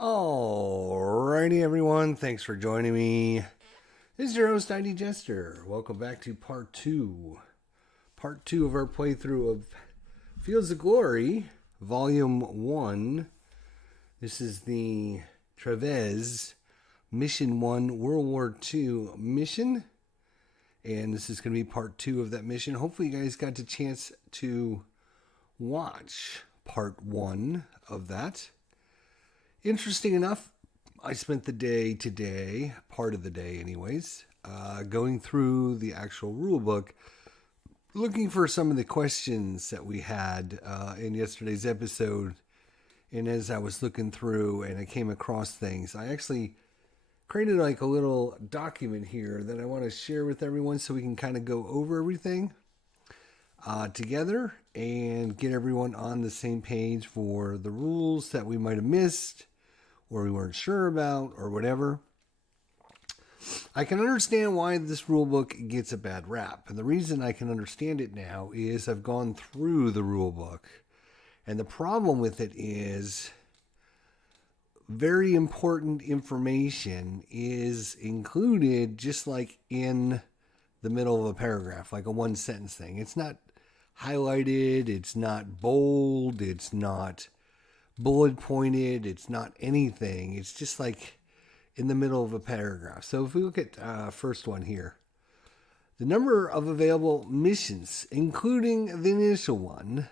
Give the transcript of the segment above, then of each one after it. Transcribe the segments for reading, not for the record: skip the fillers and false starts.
Alrighty, everyone. Thanks for joining me. This is your host, ID Jester. Welcome back to part two. Part two of our playthrough of Fields of Glory, Volume 1. This is the Trevieres Mission 1 World War II mission. And this is going to be part two of that mission. Hopefully you guys got the chance to watch part one of that. Interesting enough, I spent the day today, part of the day anyways, going through the actual rule book, looking for some of the questions that we had in yesterday's episode. And as I was looking through and I came across things, I actually created like a little document here that I want to share with everyone so we can kind of go over everything together and get everyone on the same page for the rules that we might have missed or we weren't sure about or whatever. I can understand why this rule book gets a bad rap. And the reason I can understand it now is I've gone through the rule book. And the problem with it is very important information is included just like in the middle of a paragraph, like a one sentence thing. It's not highlighted, it's not bold, it's not bullet pointed, it's not anything. It's just like in the middle of a paragraph. So if we look at first one here, the number of available missions, including the initial one,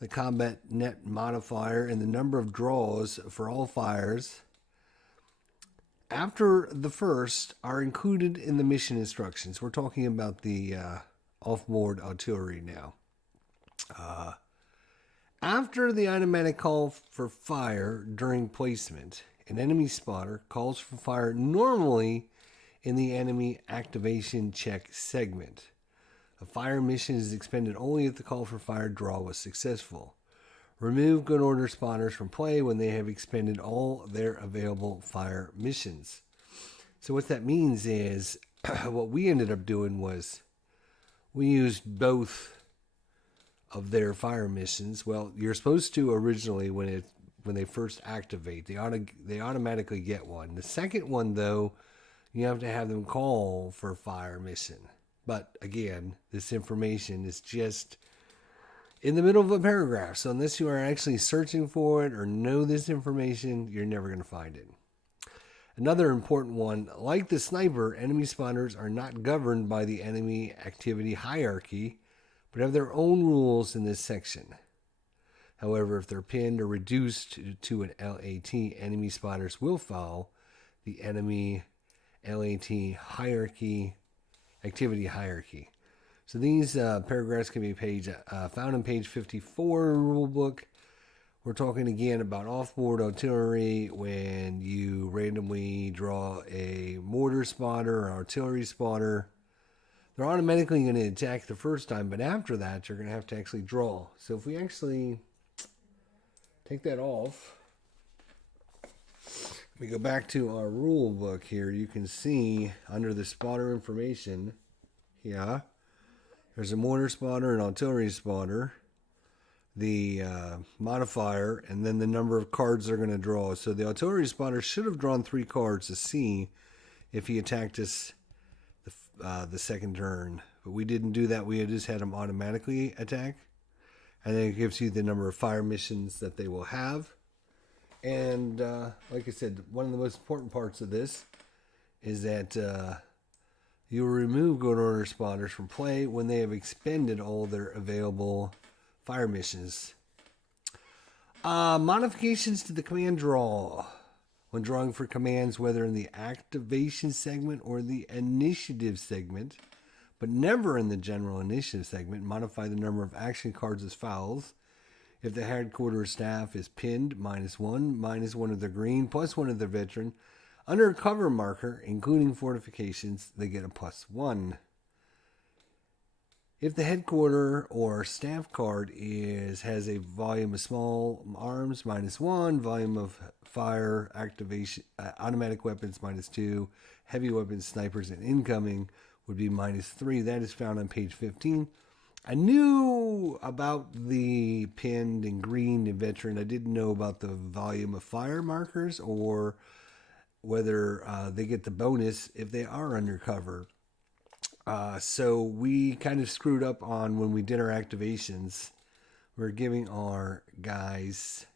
the combat net modifier, and the number of draws for all fires after the first are included in the mission instructions. We're talking about the off-board artillery now. After the automatic call for fire during placement, an enemy spotter calls for fire normally in the enemy activation check segment. A fire mission is expended only if the call for fire draw was successful. Remove good order spotters from play when they have expended all their available fire missions. So what that means is what we ended up doing was we used both of their fire missions. Well, you're supposed to originally when they first activate, they automatically get one. The second one though, you have to have them call for a fire mission. But again, this information is just in the middle of a paragraph. So unless you are actually searching for it or know this information, you're never going to find it. Another important one, like the sniper, enemy spotters are not governed by the enemy activity hierarchy, but have their own rules in this section. However, if they're pinned or reduced to an LAT, enemy spotters will follow the enemy LAT hierarchy, activity hierarchy. So these paragraphs can be found on page 54 of the rule book. We're talking again about off-board artillery when you randomly draw a mortar spotter or artillery spotter. They're automatically going to attack the first time, but after that, you're going to have to actually draw. So if we actually take that off, we go back to our rule book here. You can see under the spotter information, yeah, there's a mortar spotter, an artillery spotter, the modifier, and then the number of cards they're going to draw. So the artillery spotter should have drawn 3 cards to see if he attacked us the second turn, but we didn't do that. We just had them automatically attack, and then it gives you the number of fire missions that they will have. And like I said, one of the most important parts of this is that you will remove good order spotters from play when they have expended all their available fire missions. Modifications to the command draw. When drawing for commands, whether in the activation segment or the initiative segment, but never in the general initiative segment, modify the number of action cards as follows. If the headquarter staff is pinned, -1 of their green, +1 of their veteran. Under a cover marker, including fortifications, they get a +1. If the headquarter or staff card has a volume of small arms, -1, volume of fire, activation, automatic weapons, -2, heavy weapons, snipers, and incoming would be -3. That is found on page 15 I knew about the pinned and green and veteran. I didn't know about the volume of fire markers or whether they get the bonus if they are undercover. So we kind of screwed up on when we did our activations. We're giving our guys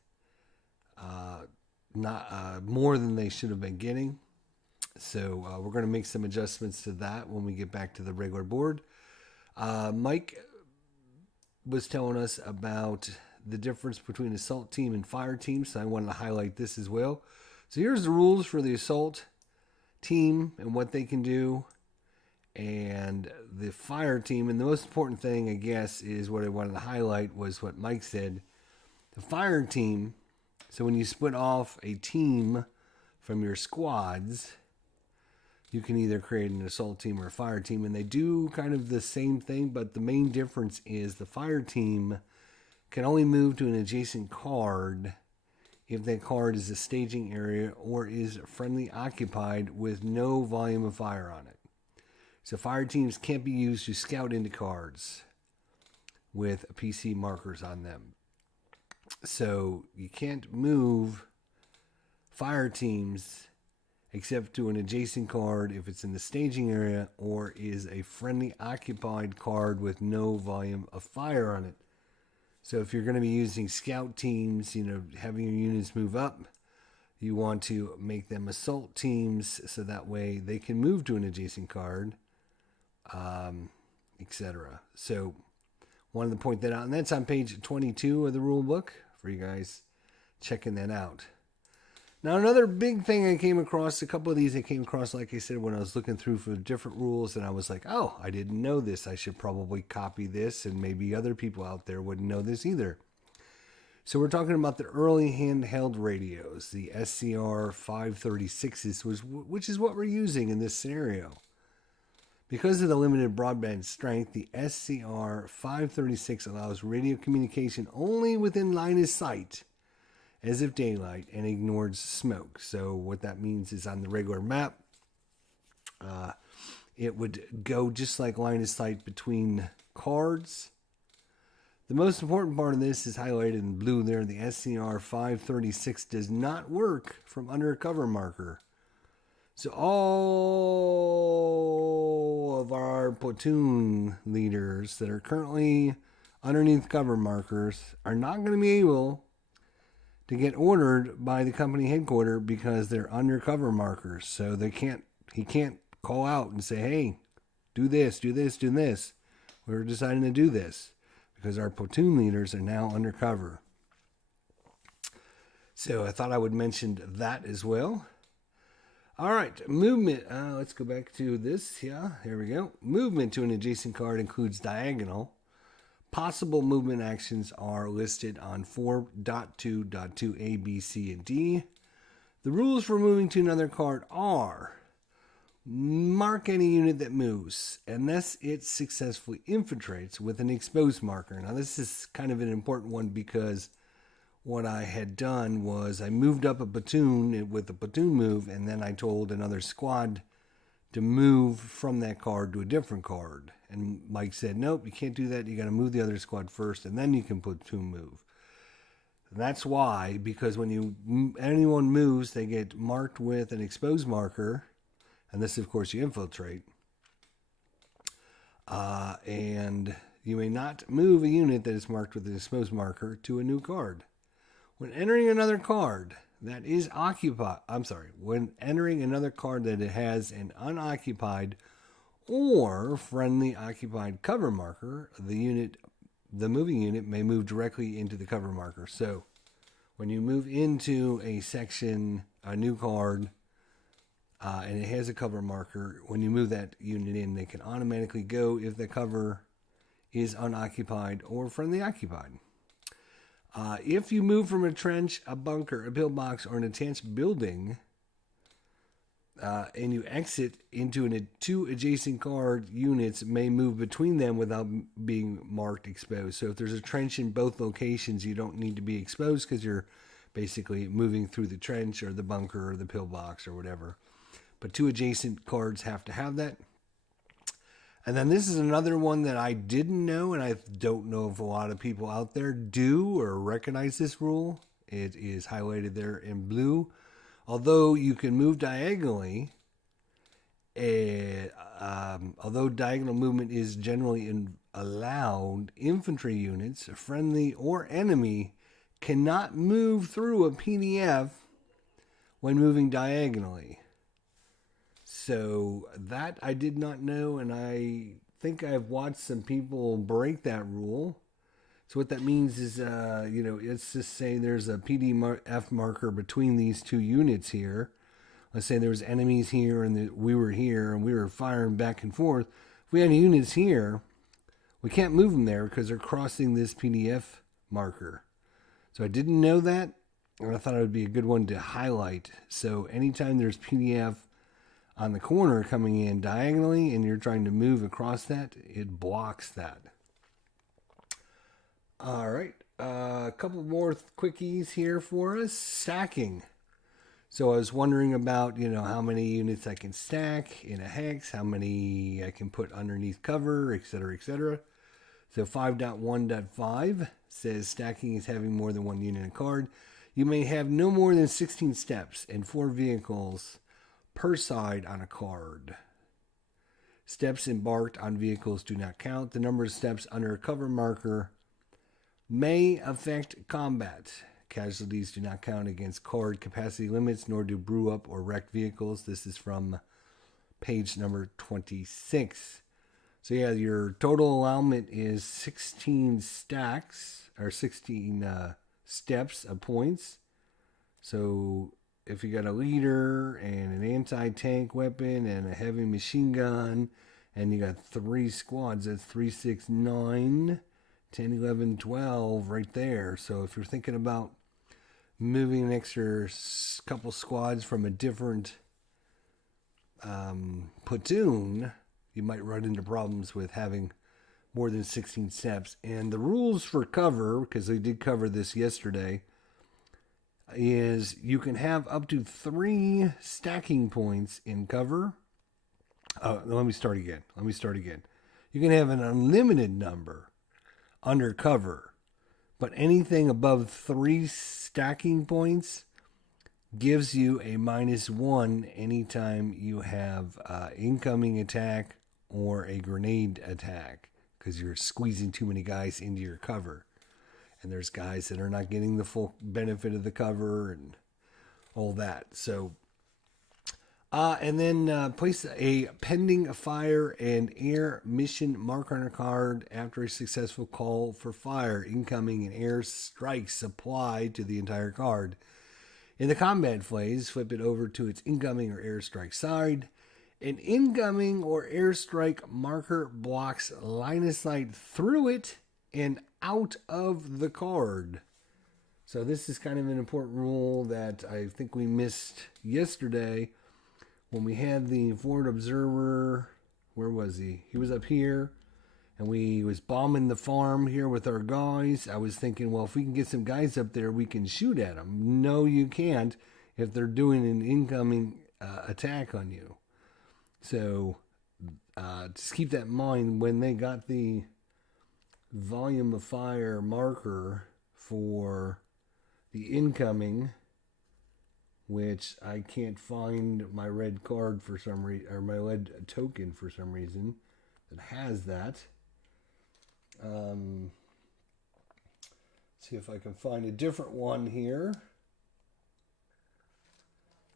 not more than they should have been getting. So we're going to make some adjustments to that when we get back to the regular board. Mike was telling us about the difference between assault team and fire team, so I wanted to highlight this as well. So here's the rules for the assault team and what they can do, and the fire team. And the most important thing, I guess, is what I wanted to highlight was what Mike said. The fire team, so when you split off a team from your squads, you can either create an assault team or a fire team, and they do kind of the same thing, but the main difference is the fire team can only move to an adjacent card if that card is a staging area or is friendly occupied with no volume of fire on it. So fire teams can't be used to scout into cards with PC markers on them. So you can't move fire teams except to an adjacent card if it's in the staging area or is a friendly occupied card with no volume of fire on it. So if you're going to be using scout teams, having your units move up, you want to make them assault teams so that way they can move to an adjacent card, etc. So wanted to point that out, and that's on page 22 of the rule book for you guys checking that out. Now, another big thing I came across, a couple of these I came across, like I said, when I was looking through for different rules, and I was like, oh, I didn't know this. I should probably copy this, and maybe other people out there wouldn't know this either. So we're talking about the early handheld radios, the SCR 536s, which is what we're using in this scenario. Because of the limited broadband strength, the SCR 536 allows radio communication only within line of sight, as if daylight, and ignores smoke. So what that means is on the regular map, it would go just like line of sight between cards. The most important part of this is highlighted in blue there. The SCR 536 does not work from under a cover marker. So all of our platoon leaders that are currently underneath cover markers are not going to be able to get ordered by the company headquarter because they're undercover markers. So he can't call out and say, hey, do this, do this, do this. We're deciding to do this because our platoon leaders are now undercover. So I thought I would mention that as well. All right, movement. Let's go back to this. Yeah, here we go. Movement to an adjacent card includes diagonal. Possible movement actions are listed on 4.2.2 A, B, C, and D. The rules for moving to another card are: mark any unit that moves, unless it successfully infiltrates with an exposed marker. Now, this is kind of an important one because what I had done was I moved up a platoon with a platoon move, and then I told another squad to move from that card to a different card. And Mike said, nope, you can't do that. You got to move the other squad first, and then you can platoon move. And that's why, because when anyone moves, they get marked with an exposed marker. And this, of course, you infiltrate. And you may not move a unit that is marked with an exposed marker to a new card. When entering another card that is occupied, when entering another card that it has an unoccupied or friendly occupied cover marker, the moving unit may move directly into the cover marker. So when you move into a section, a new card, and it has a cover marker, when you move that unit in, they can automatically go if the cover is unoccupied or friendly occupied. If you move from a trench, a bunker, a pillbox, or an attached building, and you exit into two adjacent card units may move between them without being marked exposed. So if there's a trench in both locations, you don't need to be exposed because you're basically moving through the trench or the bunker or the pillbox or whatever. But two adjacent cards have to have that. And then this is another one that I didn't know, and I don't know if a lot of people out there do or recognize this rule. It is highlighted there in blue. Although you can move diagonally, although diagonal movement is generally allowed, infantry units, friendly or enemy, cannot move through a PDF when moving diagonally. So that I did not know, and I think I've watched some people break that rule. So what that means is, it's just saying there's a PDF marker between these two units here. Let's say there was enemies here and we were here and we were firing back and forth. If we had units here, we can't move them there because they're crossing this PDF marker. So I didn't know that, and I thought it would be a good one to highlight. So anytime there's PDF on the corner coming in diagonally and you're trying to move across that, it blocks that. All right, a couple more quickies here for us. Stacking. So I was wondering about, how many units I can stack in a hex, how many I can put underneath cover, etc., etc. So 5.1.5 says stacking is having more than one unit in a card. You may have no more than 16 steps and 4 vehicles per side on a card. Steps embarked on vehicles do not count. The number of steps under a cover marker may affect combat. Casualties do not count against card capacity limits, nor do brew up or wrecked vehicles. This is from page number 26. So yeah, your total allowance is 16 stacks, or 16 steps of points. So if you got a leader and an anti-tank weapon and a heavy machine gun, and you got 3 squads, that's 3, 6, 9, 10, 11, 12 right there. So if you're thinking about moving an extra couple squads from a different platoon, you might run into problems with having more than 16 steps. And the rules for cover, because they did cover this yesterday, is you can have up to 3 stacking points in cover. Let me start again. You can have an unlimited number under cover, but anything above 3 stacking points gives you a -1 anytime you have incoming attack or a grenade attack, because you're squeezing too many guys into your cover. And there's guys that are not getting the full benefit of the cover and all that. So, and then place a pending fire and air mission marker on a card after a successful call for fire. Incoming and air strikes apply to the entire card. In the combat phase, flip it over to its incoming or airstrike side. An incoming or airstrike marker blocks line of sight through it and out of the card. So this is kind of an important rule that I think we missed yesterday when we had the forward observer. Where was he? He was up here, and we was bombing the farm here with our guys. I was thinking, well, if we can get some guys up there, we can shoot at them. No, you can't if they're doing an incoming attack on you. So just keep that in mind when they got the volume of fire marker for the incoming, which I can't find my red card for some reason, or my red token for some reason that has that. See if I can find a different one here.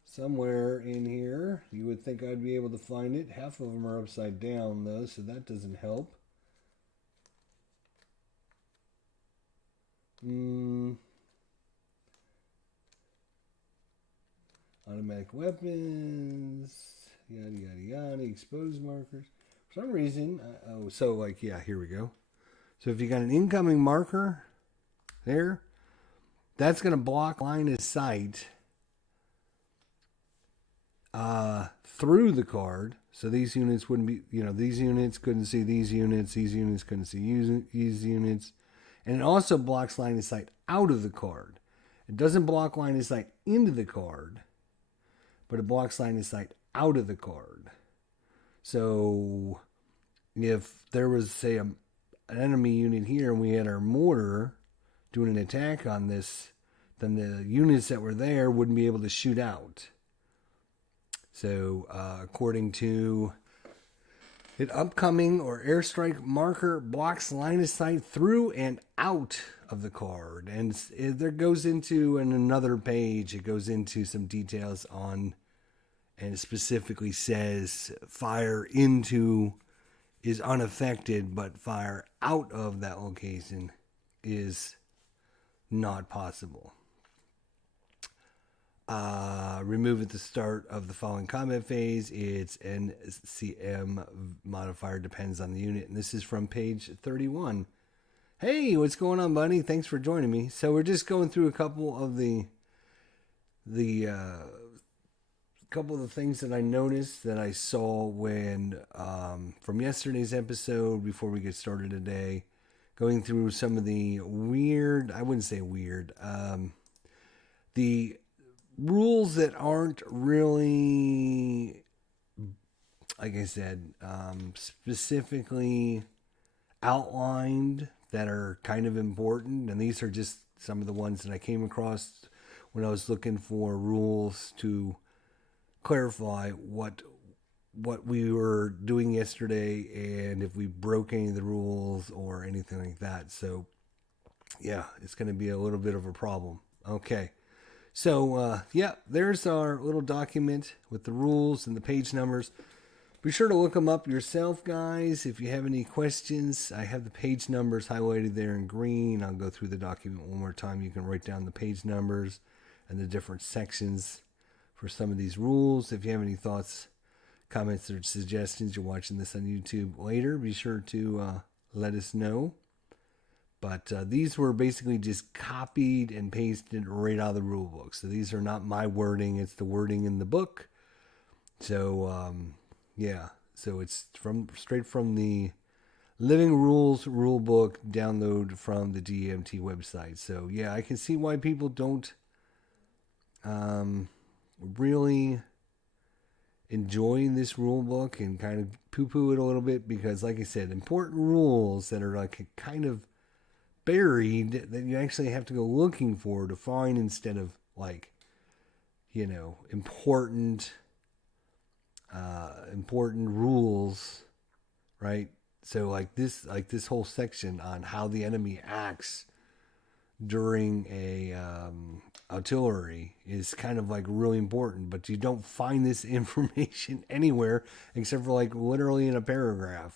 Somewhere in here, you would think I'd be able to find it. Half of them are upside down though, so that doesn't help. Automatic weapons, yada yada yada, exposed markers. For some reason, here we go. So if you got an incoming marker there, that's going to block line of sight through the card. So these units wouldn't be, these units couldn't see these units couldn't see these units. And it also blocks line of sight out of the card. It doesn't block line of sight into the card, but it blocks line of sight out of the card. So, if there was, say, an enemy unit here and we had our mortar doing an attack on this, then the units that were there wouldn't be able to shoot out. So, according to an upcoming or airstrike marker blocks line of sight through and out of the card. And there goes into, in another page, it goes into some details on, and it specifically says fire into is unaffected, but fire out of that location is not possible. Remove at the start of the following combat phase. Its NCM modifier depends on the unit. And this is from page 31. Hey, what's going on, buddy? Thanks for joining me. So we're just going through a couple of the things that I noticed that I saw when from yesterday's episode before we get started today. Going through some of the weird, I wouldn't say weird, the rules that aren't really, like I said, specifically outlined that are kind of important. And these are just some of the ones that I came across when I was looking for rules to clarify what we were doing yesterday and if we broke any of the rules or anything like that. So, yeah, it's going to be a little bit of a problem. Okay. So, there's our little document with the rules and the page numbers. Be sure to look them up yourself, guys. If you have any questions, I have the page numbers highlighted there in green. I'll go through the document one more time. You can write down the page numbers and the different sections for some of these rules. If you have any thoughts, comments, or suggestions, you're watching this on YouTube later, be sure to let us know. But these were basically just copied and pasted right out of the rule book. So these are not my wording. It's the wording in the book. So, So it's straight from the Living Rules rule book download from the DMT website. So, yeah, I can see why people don't really enjoy this rule book and kind of poo-poo it a little bit because, like I said, important rules that are like kind of buried that you actually have to go looking for to find instead of like, important rules, right? So like this whole section on how the enemy acts during a artillery is kind of like really important, but you don't find this information anywhere except for like literally in a paragraph.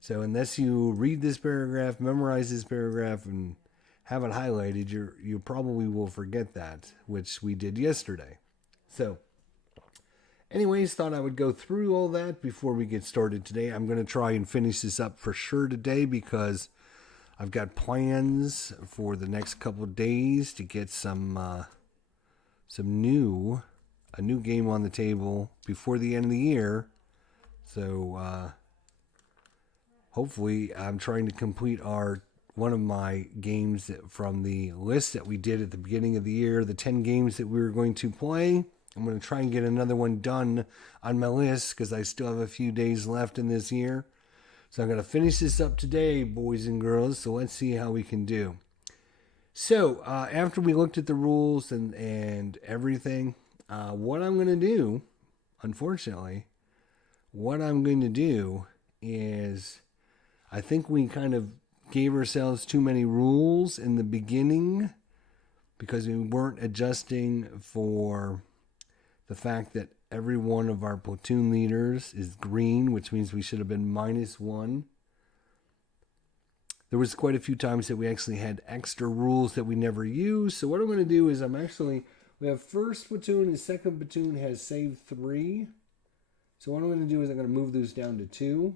So unless you read this paragraph, memorize this paragraph, and have it highlighted, you probably will forget that, which we did yesterday. So anyways, thought I would go through all that before we get started today. I'm going to try and finish this up for sure today because I've got plans for the next couple of days to get a new game on the table before the end of the year. So hopefully I'm trying to complete one of my games from the list that we did at the beginning of the year, the 10 games that we were going to play. I'm going to try and get another one done on my list because I still have a few days left in this year. So I'm going to finish this up today, boys and girls. So let's see how we can do. So after we looked at the rules and everything, what I'm going to do, unfortunately, is I think we kind of gave ourselves too many rules in the beginning because we weren't adjusting for the fact that every one of our platoon leaders is green, which means we should have been -1. There was quite a few times that we actually had extra rules that we never used. So what I'm going to do is we have first platoon and second platoon has saved 3. So what I'm going to do is I'm going to move those down to 2.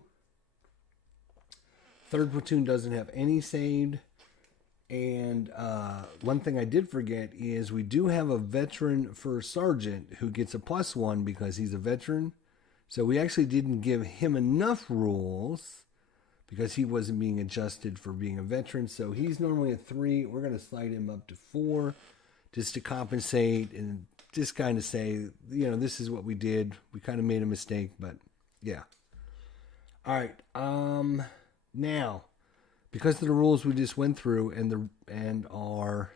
Third platoon doesn't have any saved. And one thing I did forget is we do have a veteran first sergeant who gets a +1 because he's a veteran. So we actually didn't give him enough rules because he wasn't being adjusted for being a veteran. So he's normally a 3. We're going to slide him up to 4 just to compensate and just kind of say, this is what we did. We kind of made a mistake, but yeah. All right. Now, because of the rules we just went through and our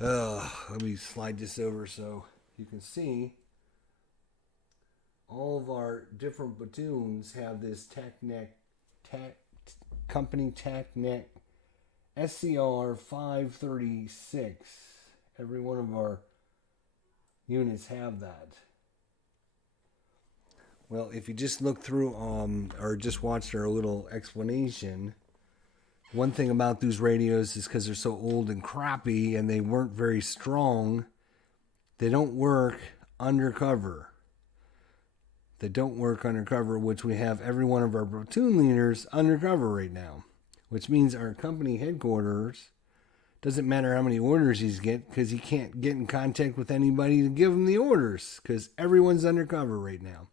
let me slide this over so you can see. All of our different platoons have this company TACNEC SCR 536. Every one of our units have that. Well, if you just look through or just watched our little explanation, one thing about those radios is because they're so old and crappy and they weren't very strong, they don't work undercover. They don't work undercover, which we have every one of our platoon leaders undercover right now, which means our company headquarters doesn't matter how many orders he's get because he can't get in contact with anybody to give him the orders because everyone's undercover right now.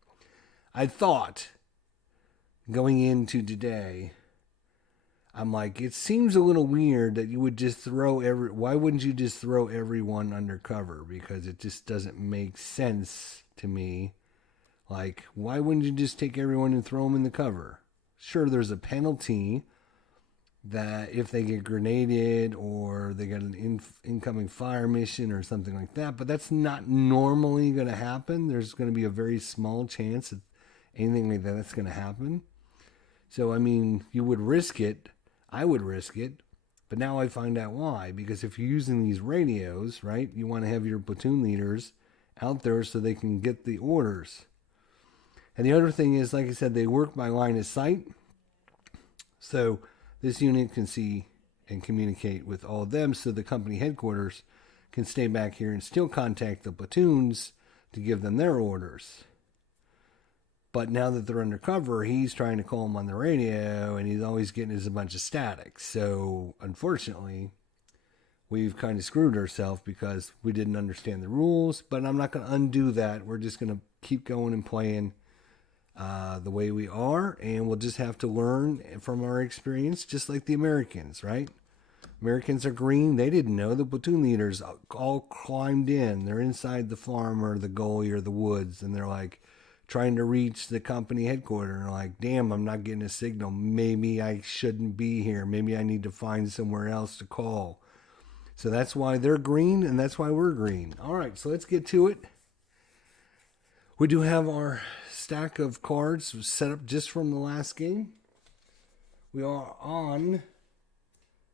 I thought going into today, I'm like, it seems a little weird that you would just why wouldn't you just throw everyone undercover? Because it just doesn't make sense to me. Like, why wouldn't you just take everyone and throw them in the cover? Sure, there's a penalty that if they get grenaded or they get an incoming fire mission or something like that, but that's not normally going to happen. There's going to be a very small chance that anything like that's going to happen. So, I mean, you would risk it. I would risk it. But now I find out why. Because if you're using these radios, right, you want to have your platoon leaders out there so they can get the orders. And the other thing is, like I said, they work by line of sight. So this unit can see and communicate with all of them so the company headquarters can stay back here and still contact the platoons to give them their orders. But now that they're undercover, he's trying to call them on the radio, and he's always getting a bunch of static. So, unfortunately, we've kind of screwed ourselves because we didn't understand the rules. But I'm not going to undo that. We're just going to keep going and playing the way we are, and we'll just have to learn from our experience, just like the Americans, right? Americans are green. They didn't know. The platoon leaders all climbed in. They're inside the farm or the gully or the woods, and they're like, trying to reach the company headquarters and like, damn, I'm not getting a signal. Maybe I shouldn't be here. Maybe I need to find somewhere else to call. So that's why they're green and that's why we're green. All right, so let's get to it. We do have our stack of cards set up just from the last game. We are on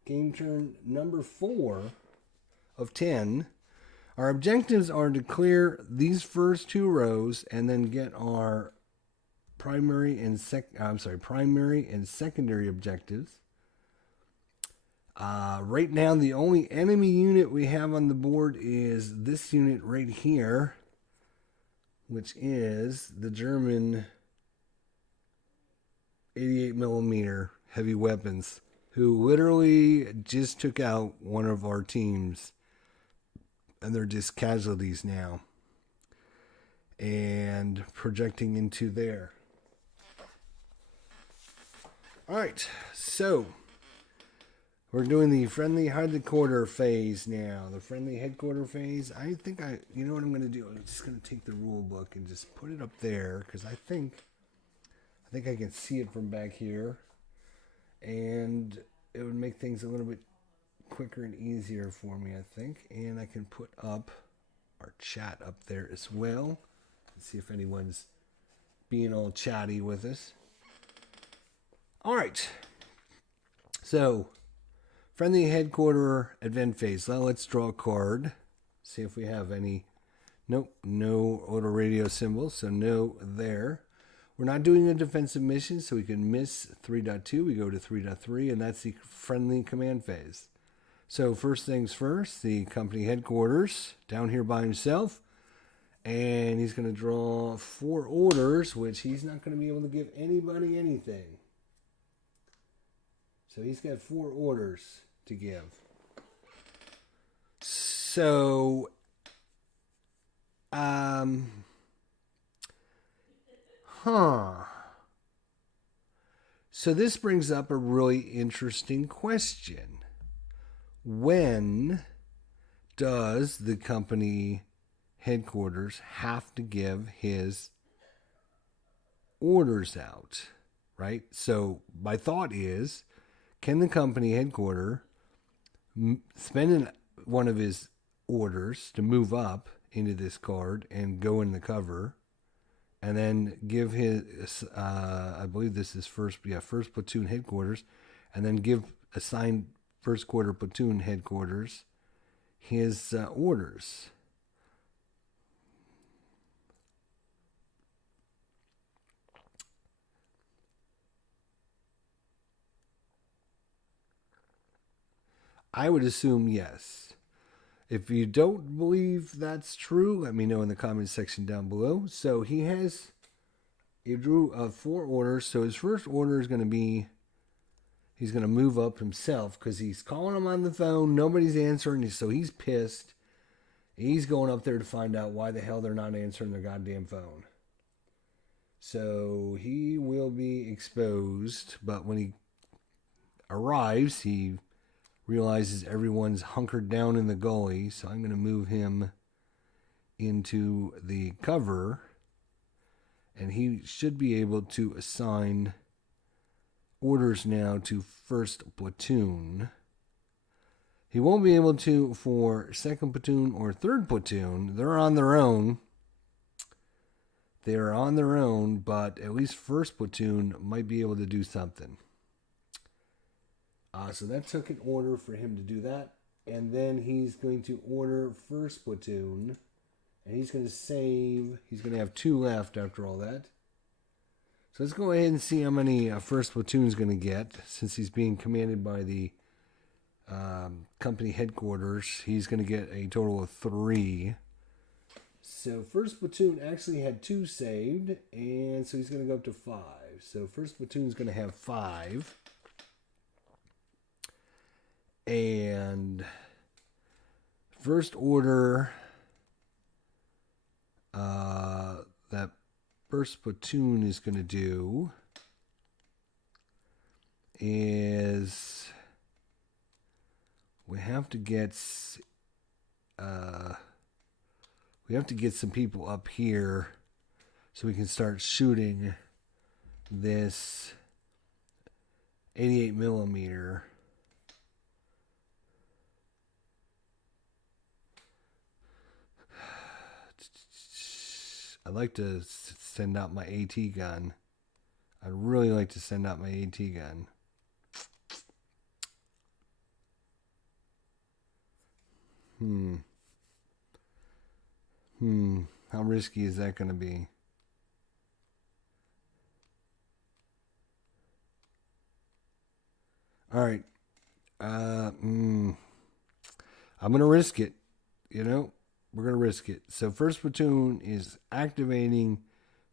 game turn number 4 of 10. Our objectives are to clear these first 2 rows and then get our primary and secondary objectives. Right now, the only enemy unit we have on the board is this unit right here, which is the German 88mm heavy weapons, who literally just took out one of our teams. And they're just casualties now. And projecting into there. Alright, so we're doing the friendly headquarter phase now. The friendly headquarter phase. You know what I'm going to do? I'm just going to take the rule book and just put it up there. Because I think I can see it from back here. And it would make things a little bit quicker and easier for me, I think. And I can put up our chat up there as well. Let's see if anyone's being all chatty with us. All right. So, friendly headquarter event phase. Now let's draw a card. See if we have any. Nope, no auto radio symbols, so no there. We're not doing a defensive mission, so we can miss 3.2. We go to 3.3, and that's the friendly command phase. So first things first, the company headquarters down here by himself. And he's going to draw 4 orders, which he's not going to be able to give anybody anything. So he's got 4 orders to give. So, So this brings up a really interesting question. When does the company headquarters have to give his orders out? right? So my thought is, can the company headquarter spend one of his orders to move up into this card and go in the cover, and then give his, I believe this is first platoon headquarters, and then assign first quarter platoon headquarters his orders. I would assume yes. If you don't believe that's true, let me know in the comments section down below. So he drew 4 orders. So his first order is going to be, he's going to move up himself because he's calling him on the phone. Nobody's answering. So he's pissed. He's going up there to find out why the hell they're not answering their goddamn phone. So he will be exposed. But when he arrives, he realizes everyone's hunkered down in the gully. So I'm going to move him into the cover. And he should be able to assign orders now to first platoon. He won't be able to for second platoon or third platoon. They're on their own. They're on their own, but at least first platoon might be able to do something. So that took an order for him to do that. And then he's going to order first platoon. And he's going to save. He's going to have 2 left after all that. So let's go ahead and see how many first platoon is going to get. Since he's being commanded by the company headquarters, he's going to get a total of 3. So first platoon actually had 2 saved. And so he's going to go up to 5. So first platoon is going to have 5. And first order, that first platoon is going to do is we have to get some people up here so we can start shooting this 88 millimeter. I'd like to send out my AT gun. I'd really like to send out my AT gun. How risky is that going to be? All right. I'm going to risk it. You know, we're going to risk it. So first platoon is activating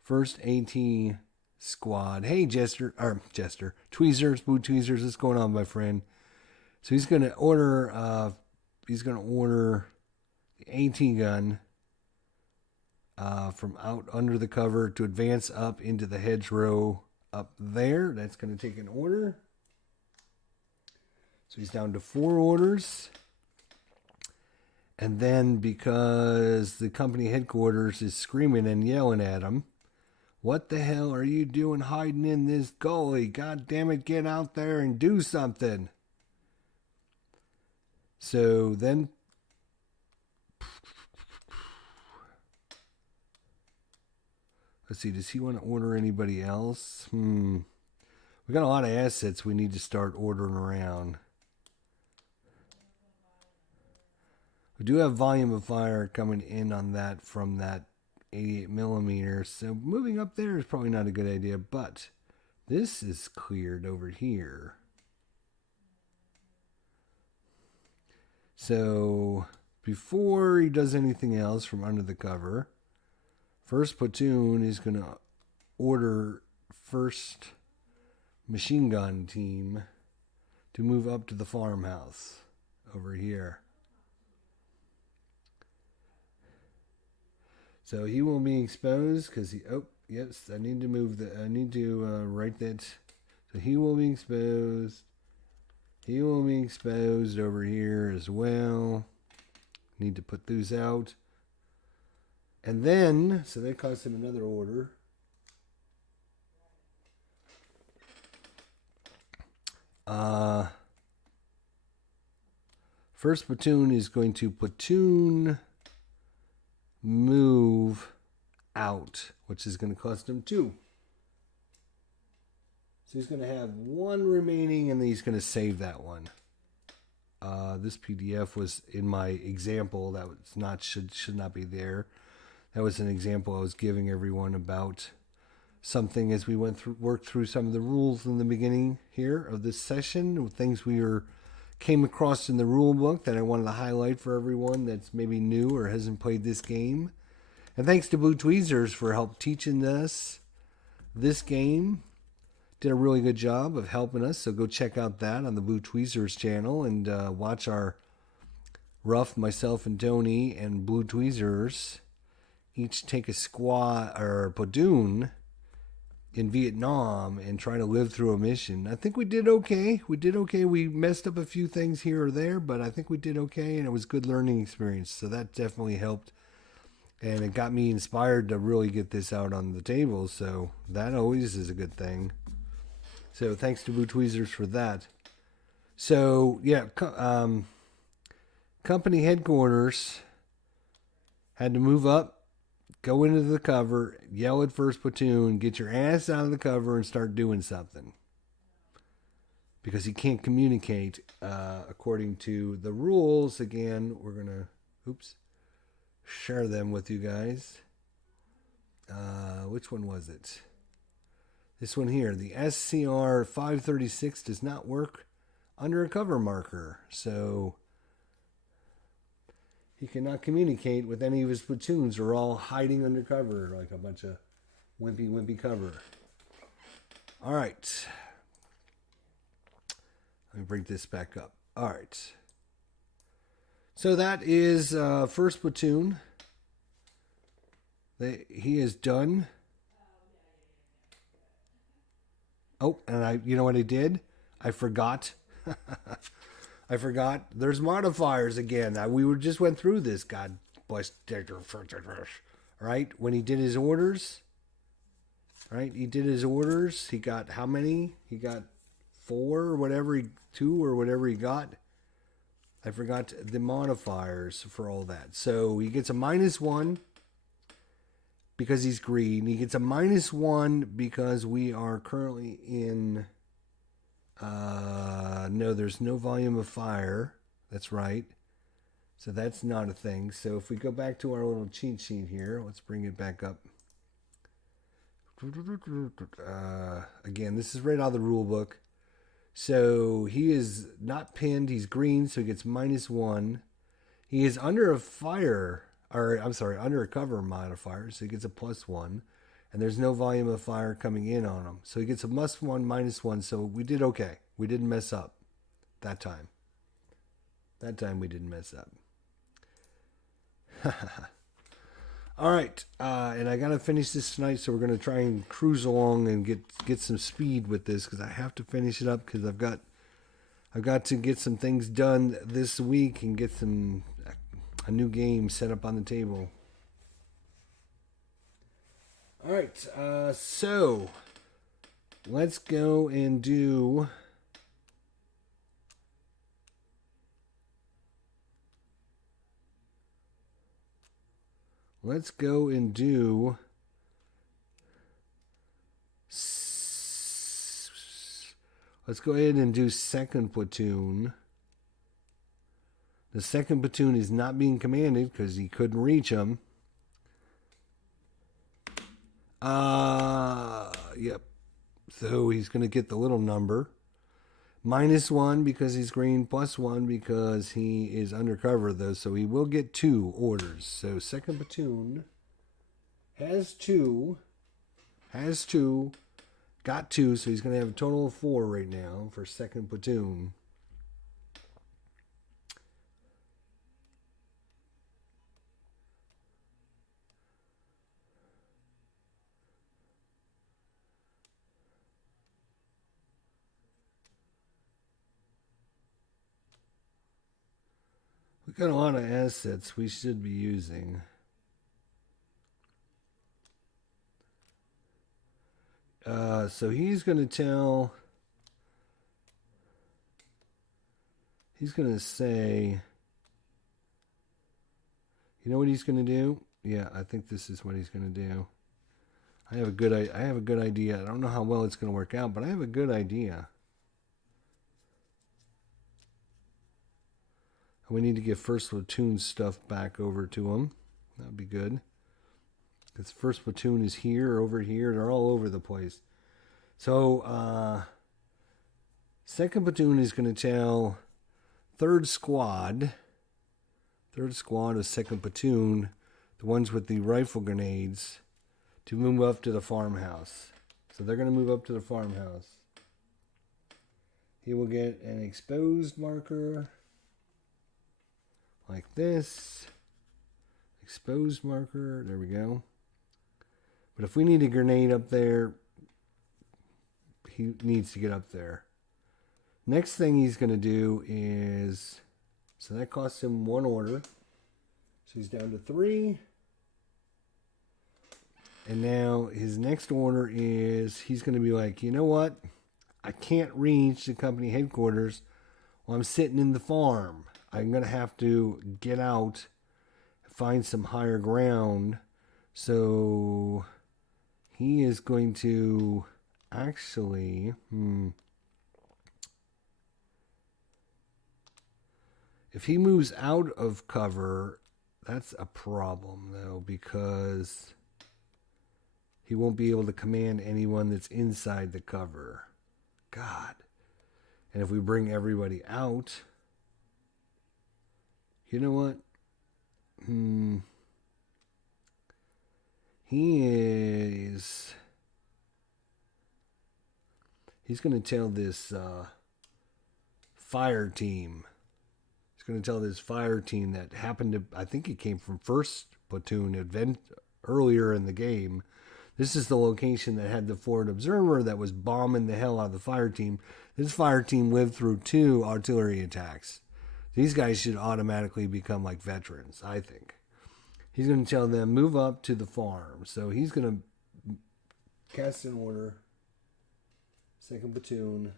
first AT squad. Hey, Tweezers, Blue Tweezers, what's going on, my friend? So he's going to order the AT gun from out under the cover to advance up into the hedgerow up there. That's going to take an order. So he's down to 4 orders. And then because the company headquarters is screaming and yelling at him, what the hell are you doing hiding in this gully? God damn it, get out there and do something. So then let's see, does he want to order anybody else? We got a lot of assets we need to start ordering around. We do have volume of fire coming in on that from that 88 millimeter. So moving up there is probably not a good idea, but this is cleared over here. So before he does anything else from under the cover, first platoon is going to order first machine gun team to move up to the farmhouse over here. So he will be exposed because I need to write that. So he will be exposed. He will be exposed over here as well. Need to put those out. And then, so that costs him another order. First platoon is going to platoon move out, which is going to cost him 2. So he's going to have 1 remaining, and then he's going to save that one. This PDF was in my example. That was not should not be there. That was an example I was giving everyone about something as we worked through some of the rules in the beginning here of this session, things came across in the rule book that I wanted to highlight for everyone that's maybe new or hasn't played this game. And thanks to Blue Tweezers for help teaching us this game. Did a really good job of helping us, so go check out that on the Blue Tweezers channel and watch our Ruff, myself, and Tony and Blue Tweezers each take a squad or platoon in Vietnam and try to live through a mission. I think we did okay. We messed up a few things here or there, but I think we did okay, and it was a good learning experience. So that definitely helped, and it got me inspired to really get this out on the table. So that always is a good thing. So thanks to Blue Tweezers for that. So yeah, company headquarters had to move up, go into the cover, yell at first platoon, get your ass out of the cover and start doing something. Because he can't communicate according to the rules. Again, we're going to, share them with you guys. Which one was it? This one here, the SCR 536 does not work under a cover marker. So he cannot communicate with any of his platoons. They're all hiding under cover like a bunch of wimpy cover. All right. Let me bring this back up. All right. So that is first platoon. He is done. Oh, and you know what I did? I forgot. I forgot. There's modifiers again. We just went through this. God bless. Right? When he did his orders. Right? He did his orders. He got how many? He got 4 or whatever. 2 or whatever he got. I forgot the modifiers for all that. So he gets a -1 because he's green. He gets a -1 because we are currently in... no, there's no volume of fire. That's right. So that's not a thing. So if we go back to our little cheat sheet here, let's bring it back up. Again, this is right out of the rule book. So he is not pinned. He's green, so he gets -1. He is under a fire, or I'm sorry, under a cover modifier, so he gets a +1. And there's no volume of fire coming in on him. So he gets a +1, -1. So we did okay. We didn't mess up that time. That time we didn't mess up. All right. And I got to finish this tonight. So we're going to try and cruise along and get some speed with this. Because I have to finish it up. Because I've got to get some things done this week. And get a new game set up on the table. All right, so let's go and do let's go ahead and do second platoon. The second platoon is not being commanded because he couldn't reach him. Yep. So he's going to get the little number. -1 because he's green, +1 because he is undercover, though. So he will get 2 orders. So second platoon has 2. Got 2. So he's going to have a total of 4 right now for second platoon. We've got a lot of assets we should be using. So he's going to tell He's going to say, you know what he's going to do? Yeah, I think this is what he's going to do. I have a good idea. I don't know how well it's going to work out, but I have a good idea. We need to get first platoon stuff back over to him. That would be good. Because first platoon is here, over here. They're all over the place. So, second platoon is going to tell third squad of second platoon, the ones with the rifle grenades, to move up to the farmhouse. So they're going to move up to the farmhouse. He will get an exposed marker like this. Exposed marker. There we go. But if we need a grenade up there, he needs to get up there. Next thing he's going to do is, so that costs him 1 order. So he's down to 3. And now his next order is, he's going to be like, you know what? I can't reach the company headquarters while I'm sitting in the farm. I'm going to have to get out, find some higher ground. So he is going to actually, if he moves out of cover, that's a problem though, because he won't be able to command anyone that's inside the cover. God. And if we bring everybody out, you know what? He's going to tell this fire team. He's going to tell this fire team that happened to, I think it came from 1st Platoon event earlier in the game. This is the location that had the forward observer that was bombing the hell out of the fire team. This fire team lived through 2 artillery attacks. These guys should automatically become like veterans, I think. He's going to tell them, move up to the farm. So he's going to cast an order, 2nd Platoon,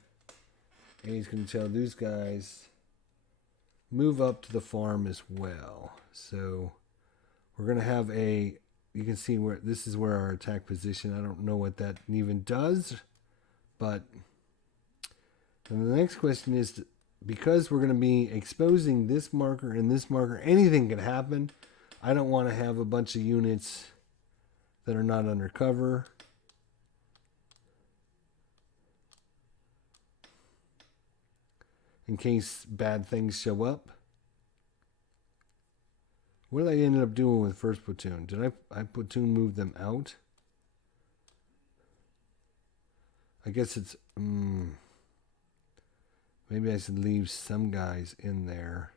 and he's going to tell these guys, move up to the farm as well. So we're going to have a, you can see where, this is where our attack position, I don't know what that even does, but, and the next question is, because we're going to be exposing this marker and this marker, anything can happen. I don't want to have a bunch of units that are not under cover. In case bad things show up. What did I end up doing with 1st Platoon? Did I platoon move them out? I guess it's, maybe I should leave some guys in there.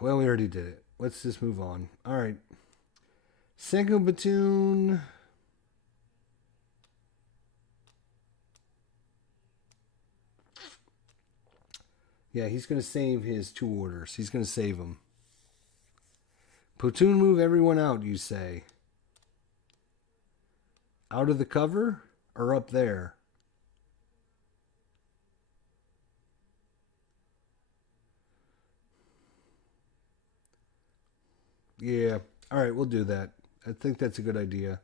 Well, we already did it. Let's just move on. All right. 2nd Platoon. Yeah, he's going to save his 2 orders. He's going to save them. Platoon move everyone out, you say. Out of the cover or up there? Yeah. All right, we'll do that. I think that's a good idea.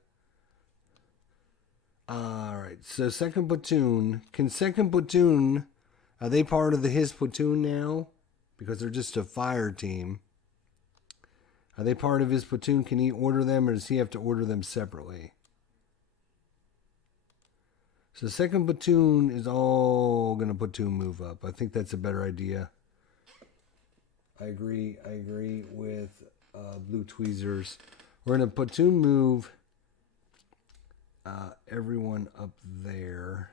All right. So 2nd Platoon. Can 2nd Platoon, are they part of his platoon now? Because they're just a fire team. Are they part of his platoon? Can he order them or does he have to order them separately? So 2nd Platoon is all going to platoon move up. I think that's a better idea. I agree with Blue Tweezers. We're going to platoon move everyone up there.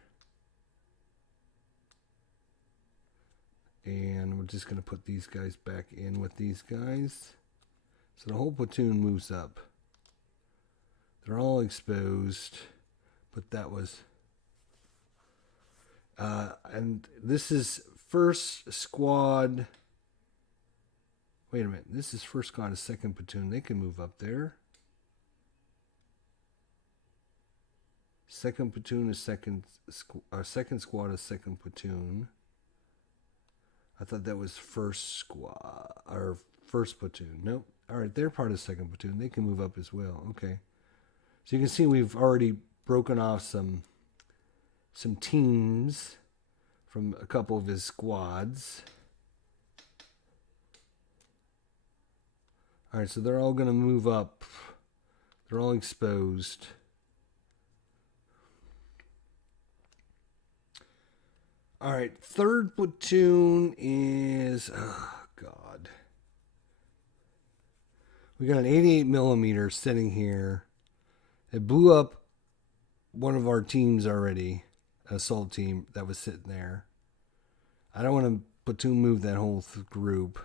And we're just going to put these guys back in with these guys. So the whole platoon moves up. They're all exposed. But that was... and this is 1st Squad... Wait a minute. This is 1st Squad of 2nd Platoon. They can move up there. Second platoon is second squad is second platoon. I thought that was first squad or first platoon. Nope. All right, they're part of second platoon. They can move up as well. Okay. So you can see we've already broken off some teams from a couple of his squads. All right, so they're all going to move up. They're all exposed. All right, third platoon is, oh God. We got an 88 millimeter sitting here. It blew up one of our teams already, assault team that was sitting there. I don't want to platoon move that whole group.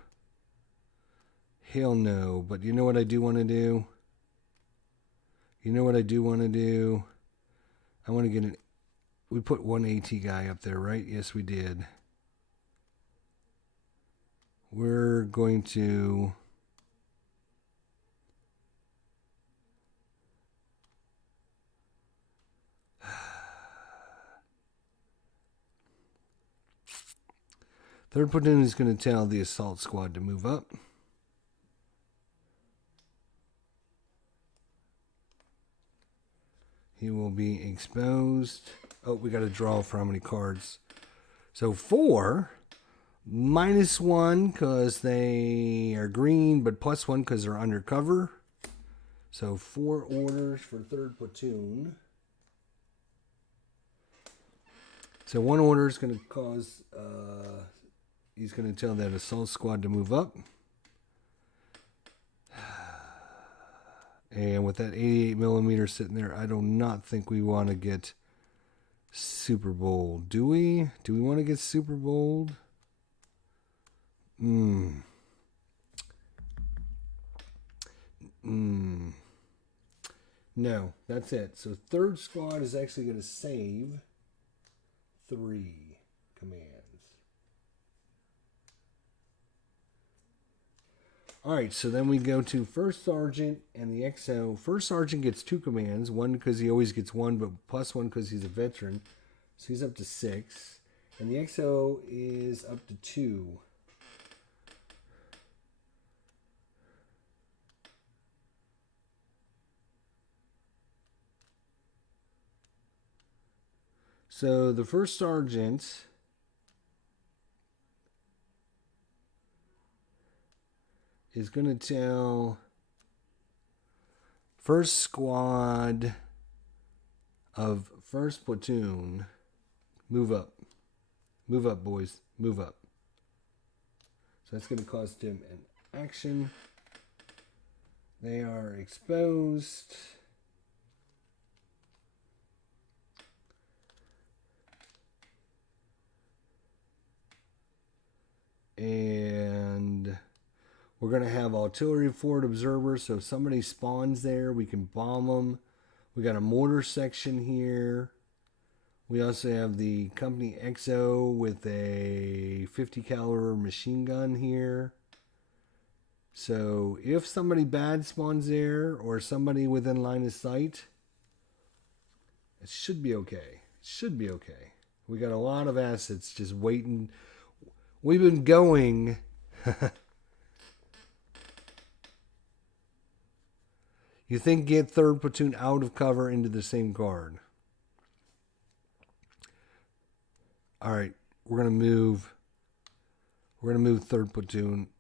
Hell no, but you know what I do want to do? I want to get an... We put one AT guy up there, right? Yes, we did. We're going to... Third platoon is going to tell the assault squad to move up. He will be exposed. Oh, we got to draw for how many cards. So 4, -1 because they are green, but +1 because they're undercover. So 4 orders for third platoon. So 1 order is going to cause, he's going to tell that assault squad to move up. And with that 88 millimeter sitting there, I do not think we want to get super bold. Do we? Do we want to get super bold? No, that's it. So third squad is actually going to save 3 commands. All right, so then we go to First Sergeant and the XO. First Sergeant gets 2 commands, 1 because he always gets 1, but +1 because he's a veteran. So he's up to 6. And the XO is up to 2. So the First Sergeant... is going to tell first squad of first platoon, move up. Move up, boys. Move up. So that's going to cost him an action. They are exposed. And... we're going to have artillery forward observers, so if somebody spawns there, we can bomb them. We got a mortar section here. We also have the company XO with a 50 caliber machine gun here. So if somebody bad spawns there, or somebody within line of sight, it should be okay. It should be okay. We got a lot of assets just waiting. We've been going... You think get third platoon out of cover into the same guard. All right, we're gonna move third platoon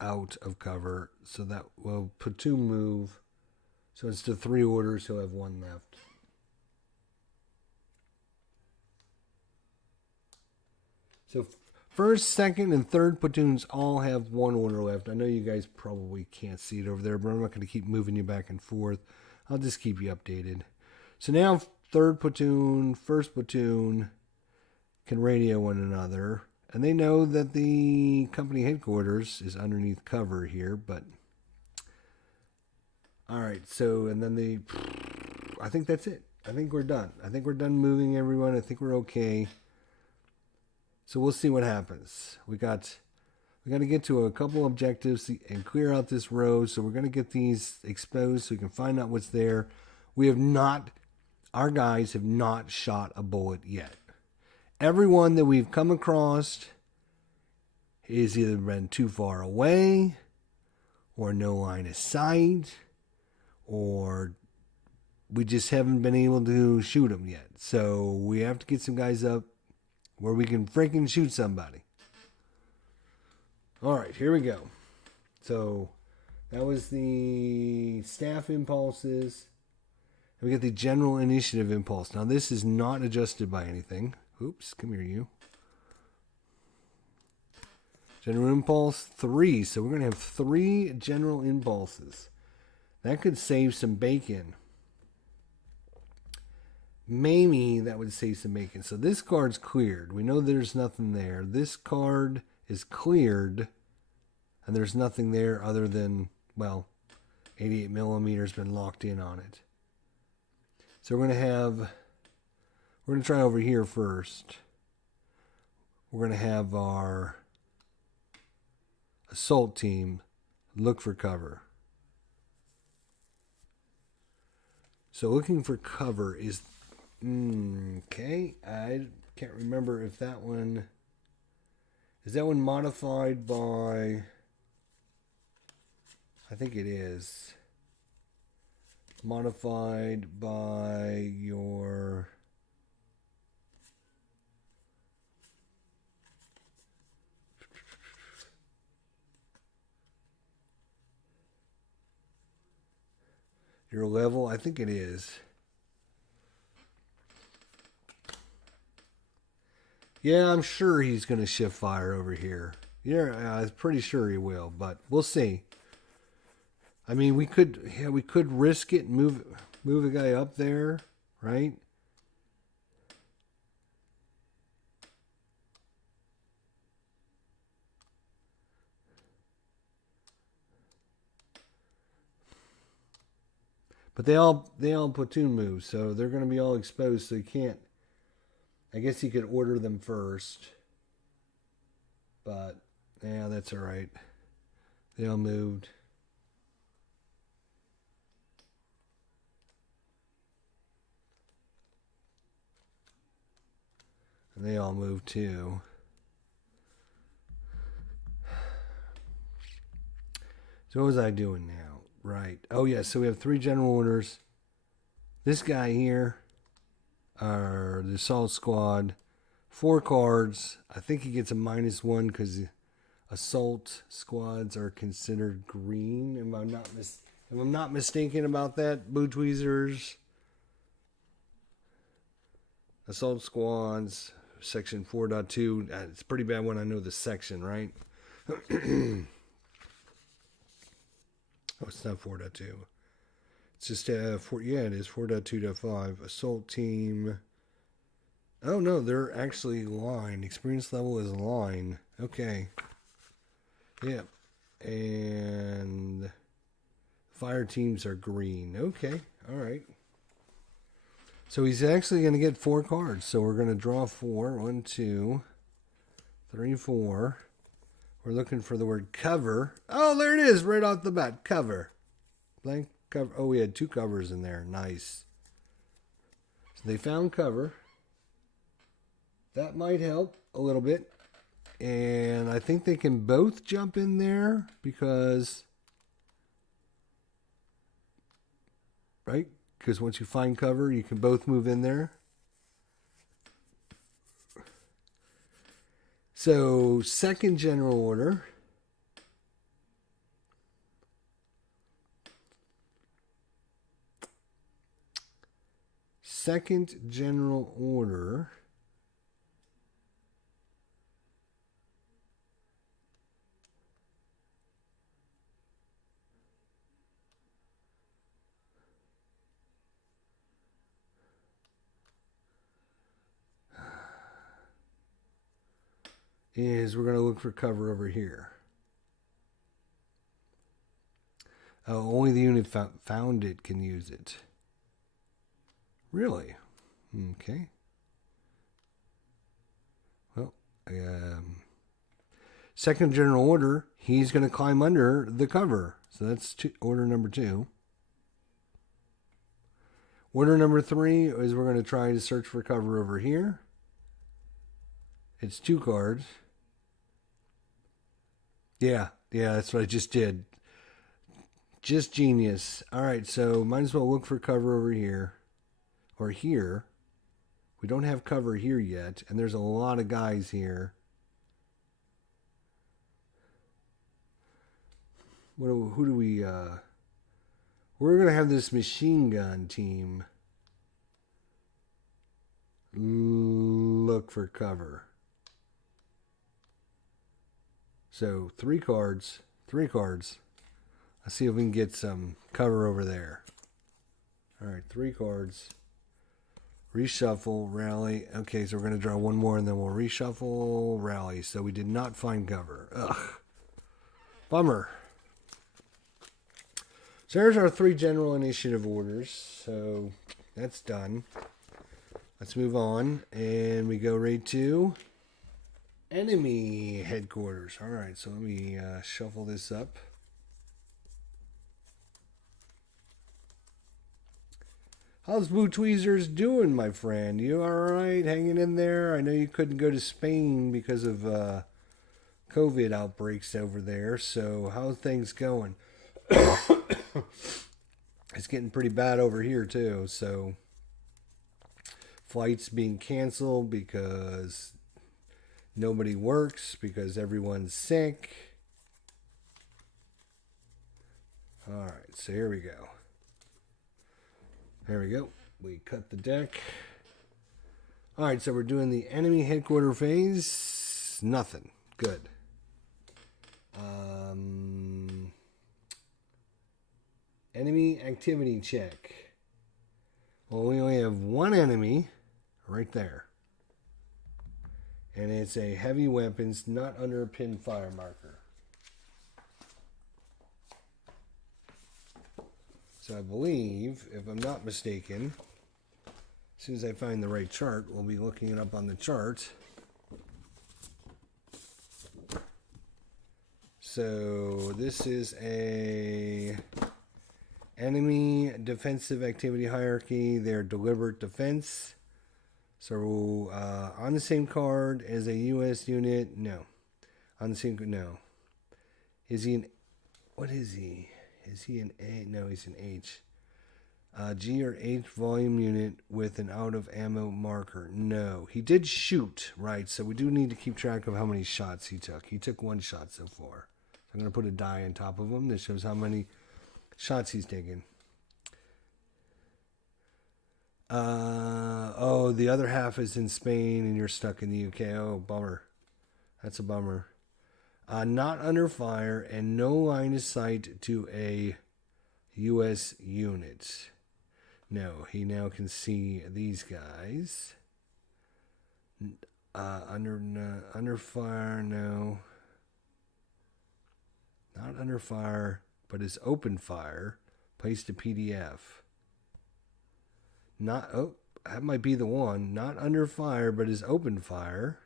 out of cover, so that will platoon move. So it's to 3 orders. He'll have 1 left. So first, second, and third platoons all have 1 order left. I know you guys probably can't see it over there, but I'm not going to keep moving you back and forth. I'll just keep you updated. So now third platoon, first platoon can radio one another. And they know that the company headquarters is underneath cover here, but... Alright, so, and then I think that's it. I think we're done. I think we're done moving everyone. I think we're okay. So we'll see what happens. We got to get to a couple objectives and clear out this road. So we're going to get these exposed so we can find out what's there. our guys have not shot a bullet yet. Everyone that we've come across is either been too far away, or no line of sight, or we just haven't been able to shoot them yet. So we have to get some guys up where we can freaking shoot somebody. All right, here we go. So that was the staff impulses. We get the general initiative impulse. Now this is not adjusted by anything. Oops, come here, you. General impulse 3. So we're going to have 3 general impulses. That could save some bacon. Maybe that would save some bacon. So this card's cleared. We know there's nothing there. This card is cleared. And there's nothing there other than, well, 88 millimeters been locked in on it. So we're going to try over here first. We're going to have our assault team look for cover. So looking for cover is, okay, I can't remember if that one, is that one modified by, I think it is. Modified by your level. I think it is. Yeah, I'm sure he's going to shift fire over here. Yeah, I'm pretty sure he will, but we'll see. I mean, we could risk it and move a guy up there, right? But they all platoon move, so they're going to be all exposed, so you can't. I guess you could order them first. But yeah, that's all right. They all moved. And they all moved too. So what was I doing now? Right. Oh, yeah. So we have 3 general orders. This guy here, the assault squad, 4 cards. I think he gets a -1 because assault squads are considered green. If I'm not mistaken about that, Boo Tweezers. Assault squads, section 4.2. It's pretty bad when I know the section, right? Oh, it's not 4.2. It's just it is 4.2.5. Assault team. Oh no, they're actually line. Experience level is line. Okay. Yeah. And fire teams are green. Okay. All right. So he's actually going to get 4 cards. So we're going to draw 4. 1, 2, 3, 4. We're looking for the word cover. Oh, there it is, right off the bat. Cover. Blank cover. Oh, we had 2 covers in there. Nice. So they found cover. That might help a little bit. And I think they can both jump in there because, right? Because once you find cover, you can both move in there. So, second general order. Second general order. Is we're going to look for cover over here. Only the unit found it can use it. Really? Okay. Well, second general order, he's going to climb under the cover. So that's order number 2. Order number 3 is we're going to try to search for cover over here. It's 2 cards. Yeah, that's what I just did. Just genius. All right, so might as well look for cover over here. Or here. We don't have cover here yet, and there's a lot of guys here. Who do we... We're going to have this machine gun team look for cover. So 3 cards. Let's see if we can get some cover over there. All right, 3 cards. Reshuffle, rally. Okay, so we're going to draw 1 more and then we'll reshuffle, rally. So we did not find cover. Ugh. Bummer. So there's our 3 general initiative orders. So that's done. Let's move on. And we go right to enemy headquarters. All right, so let me shuffle this up. How's Blue Tweezers doing, my friend? You all right? Hanging in there? I know you couldn't go to Spain because of COVID outbreaks over there. So how's things going? It's getting pretty bad over here too. So flights being canceled because nobody works, because everyone's sick. All right, so here we go. There we go. We cut the deck. All right, so we're doing the enemy headquarter phase. Nothing. Good. Enemy activity check. Well, we only have 1 enemy right there. And it's a heavy weapons, not under a pin fire marker. So I believe, if I'm not mistaken, as soon as I find the right chart, we'll be looking it up on the chart. So this is a enemy defensive activity hierarchy. They're deliberate defense. So on the same card as a U.S. unit, no. On the same, no. Is he an, what is he? Is he an A? No, he's an H. G or H volume unit with an out of ammo marker. No. He did shoot, right? So we do need to keep track of how many shots he took. He took 1 shot so far. I'm going to put a die on top of him that shows how many shots he's taken. Oh, the other half is in Spain and you're stuck in the UK. Oh, bummer. That's a bummer. Not under fire and no line of sight to a U.S. unit. No, he now can see these guys. Under fire, no. Not under fire, but is open fire. Placed a PDF. Not, oh, that might be the one. Not under fire, but is open fire.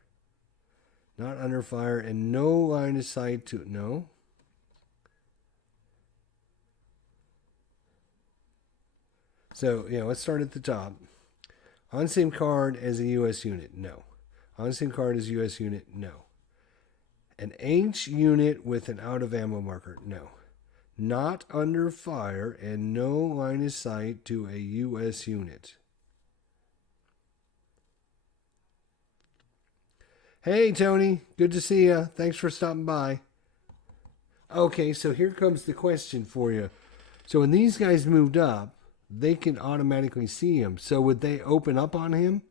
Not under fire and no line of sight to, no. So, let's start at the top. On the same card as a U.S. unit, no. On the same card as U.S. unit, no. An H unit with an out of ammo marker, no. Not under fire and no line of sight to a U.S. unit. Hey, Tony. Good to see you. Thanks for stopping by. Okay, so here comes the question for you. So when these guys moved up, they can automatically see him. So would they open up on him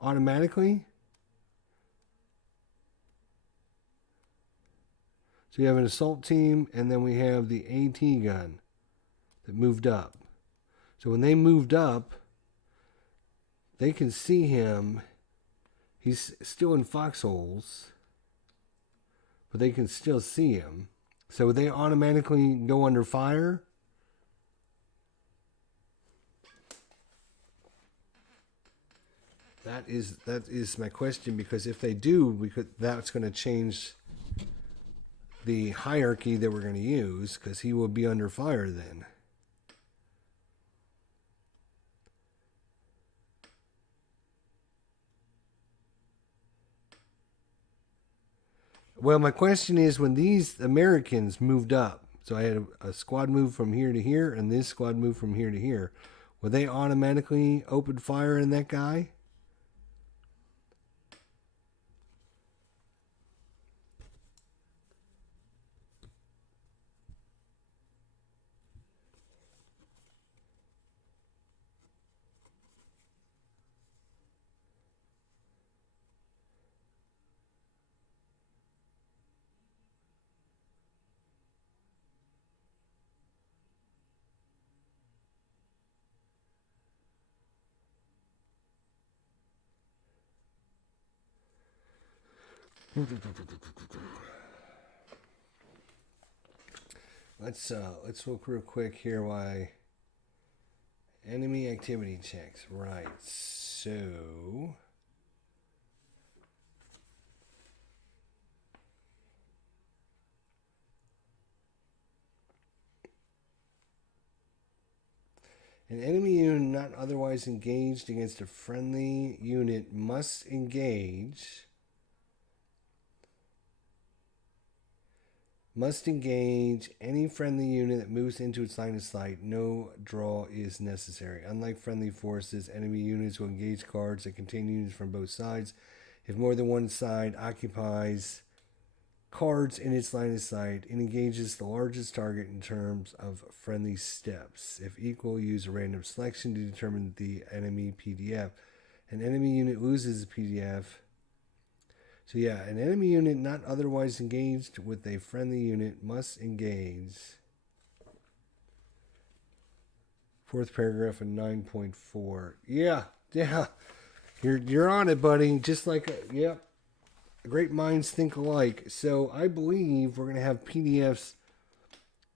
automatically? So you have an assault team, and then we have the AT gun that moved up. So when they moved up, they can see him. He's still in foxholes, but they can still see him. So would they automatically go under fire? That is my question, because if they do, that's going to change the hierarchy that we're going to use, because he will be under fire then. Well, my question is, when these Americans moved up, so I had a squad move from here to here, and this squad move from here to here, would they automatically open fire on that guy? Let's look real quick here why enemy activity checks. Right. So an enemy unit not otherwise engaged against a friendly unit must engage any friendly unit that moves into its line of sight. No draw is necessary. Unlike friendly forces, enemy units will engage cards that contain units from both sides. If more than one side occupies cards in its line of sight, it engages the largest target in terms of friendly steps. If equal, use a random selection to determine the enemy PDF. An enemy unit loses a PDF. So yeah, an enemy unit not otherwise engaged with a friendly unit must engage. Fourth paragraph in 9.4. Yeah. You're on it, buddy. Just like yep. Great minds think alike. So I believe we're going to have PDFs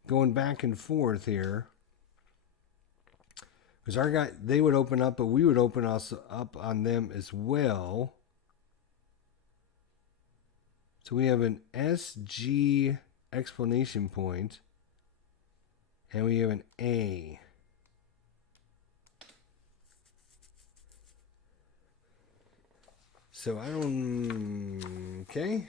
going back and forth here. Because our guy, they would open up, but we would open us up on them as well. So we have an SG explanation point, and we have an A. So I don't... Okay.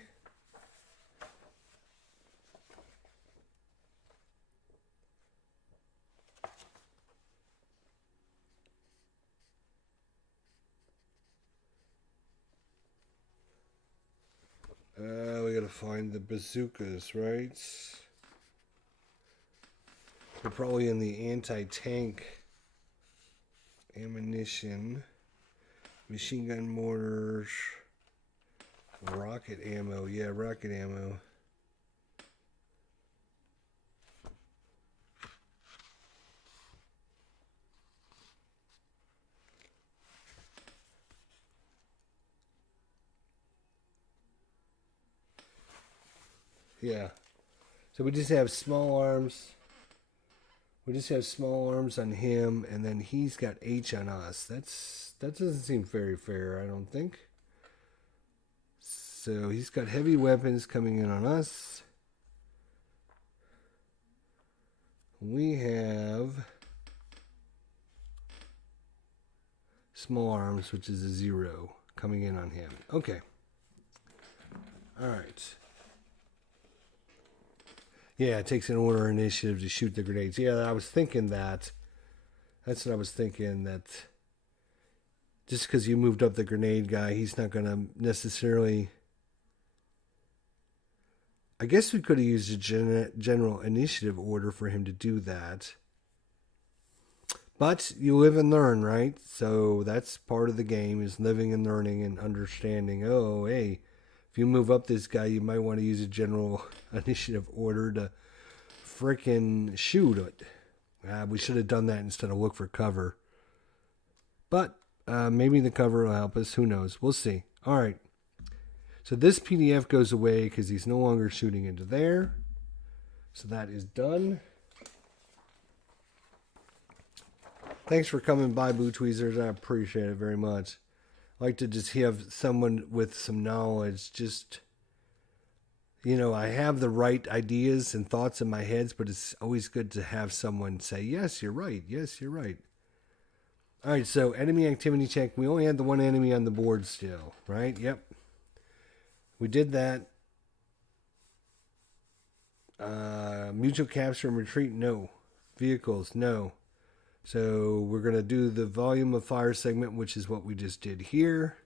We gotta find the bazookas, right? They're probably in the anti-tank ammunition, machine gun mortars, rocket ammo. Yeah, rocket ammo. Yeah. So we just have small arms. We just have small arms on him, and then he's got H on us. That doesn't seem very fair, I don't think. So he's got heavy weapons coming in on us. We have small arms, which is a 0, coming in on him. Okay. All right. Yeah, it takes an order initiative to shoot the grenades. Yeah, I was thinking that. That's what I was thinking, that just because you moved up the grenade guy, he's not going to necessarily... I guess we could have used a general initiative order for him to do that. But you live and learn, right? So that's part of the game, is living and learning and understanding, oh, hey, if you move up this guy, you might want to use a general initiative order to frickin' shoot it. We should have done that instead of look for cover. But maybe the cover will help us. Who knows? We'll see. All right. So this PDF goes away because he's no longer shooting into there. So that is done. Thanks for coming by, Boo Tweezers. I appreciate it very much. I like to just have someone with some knowledge. Just, you know, I have the right ideas and thoughts in my heads, but it's always good to have someone say, yes, you're right. Yes, you're right. All right, so enemy activity check. We only had the one enemy on the board still, right? Yep. We did that. mutual capture and retreat, no. Vehicles, no. So we're going to do the volume of fire segment, which is what we just did here.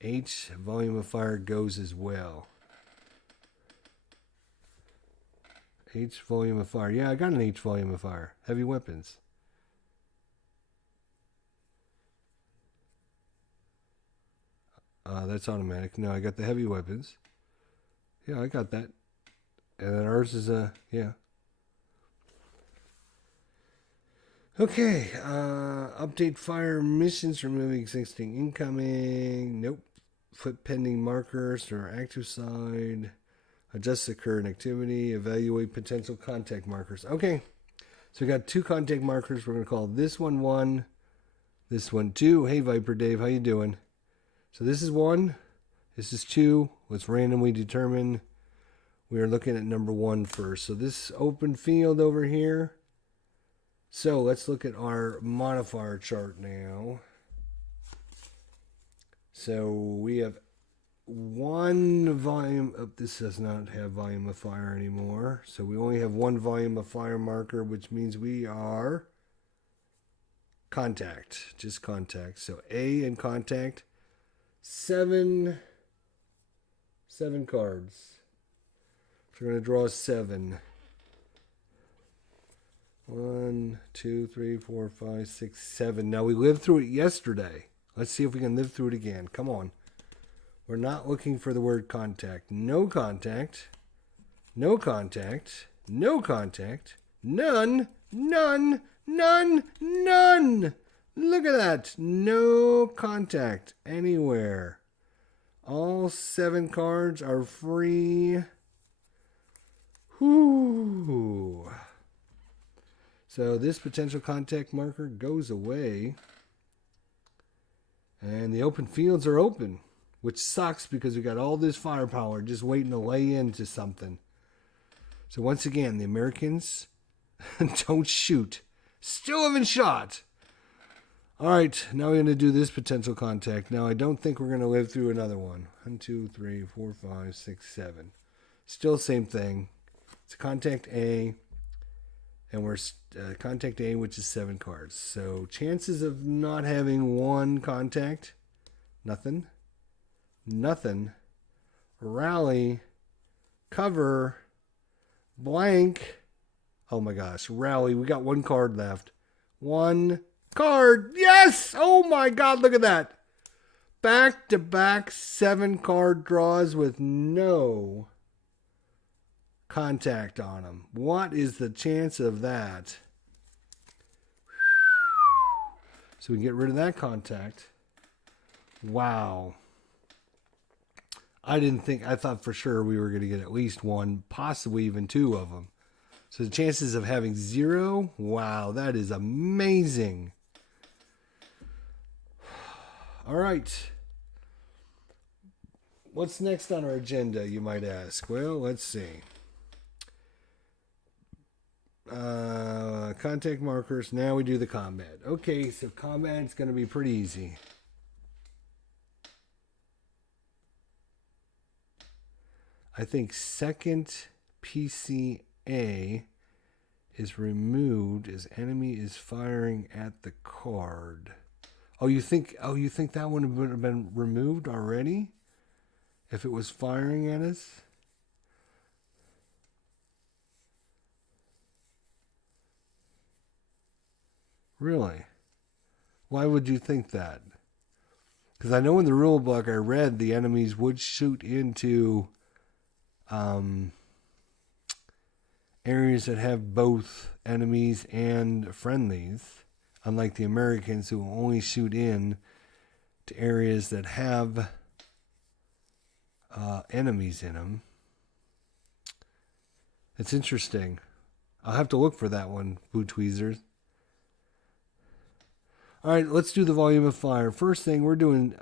H, volume of fire goes as well. H, volume of fire. Yeah, I got an H, volume of fire. Heavy weapons. That's automatic. No, I got the heavy weapons. Yeah, I got that. And then ours is yeah. Okay, update fire missions, remove existing incoming. Nope. Flip pending markers or active side. Adjust the current activity. Evaluate potential contact markers. Okay, so we got 2 contact markers. We're going to call this one 1, this one 2. Hey, Viper Dave, how you doing? So this is 1, this is 2. Let's randomly determine. We are looking at number 1 first. So this open field over here. So let's look at our modifier chart now. So we have 1 volume. Oh, this does not have volume of fire anymore. So we only have 1 volume of fire marker, which means we are contact. Just contact. So A and contact. 7 cards. So we're going to draw 7. 1, 2, 3, 4, 5, 6, 7. Now we lived through it yesterday. Let's see if we can live through it again. Come on. We're not looking for the word contact. No contact. No contact. No contact. None. None. None. None. Look at that. No contact anywhere. All 7 cards are free. Whoo. So this potential contact marker goes away. And the open fields are open, which sucks because we got all this firepower just waiting to lay into something. So once again, the Americans don't shoot. Still haven't shot. All right, now we're going to do this potential contact. Now I don't think we're going to live through another one. 1, 2, 3, 4, 5, 6, 7. Still same thing. It's contact A. And we're contact A, which is 7 cards. So chances of not having 1 contact, nothing. Nothing. Rally. Cover. Blank. Oh my gosh. Rally. We got 1 card left. 1 card. Yes! Oh my God, look at that. Back-to-back 7 card draws with no contact on them. What is the chance of that? So we can get rid of that contact. Wow. I thought for sure we were going to get at least 1, possibly even 2 of them. So the chances of having 0, wow, that is amazing. All right. What's next on our agenda, you might ask? Well, let's see. Contact markers. Now we do the combat. Okay, so combat's going to be pretty easy. I think second PCA is removed as enemy is firing at the card. Oh, you think that one would have been removed already if it was firing at us? Really? Why would you think that? Because I know in the rule book I read the enemies would shoot into areas that have both enemies and friendlies, unlike the Americans who will only shoot in to areas that have enemies in them. It's interesting. I'll have to look for that one, Boot Tweezers. All right, let's do the volume of fire. First thing we're doing,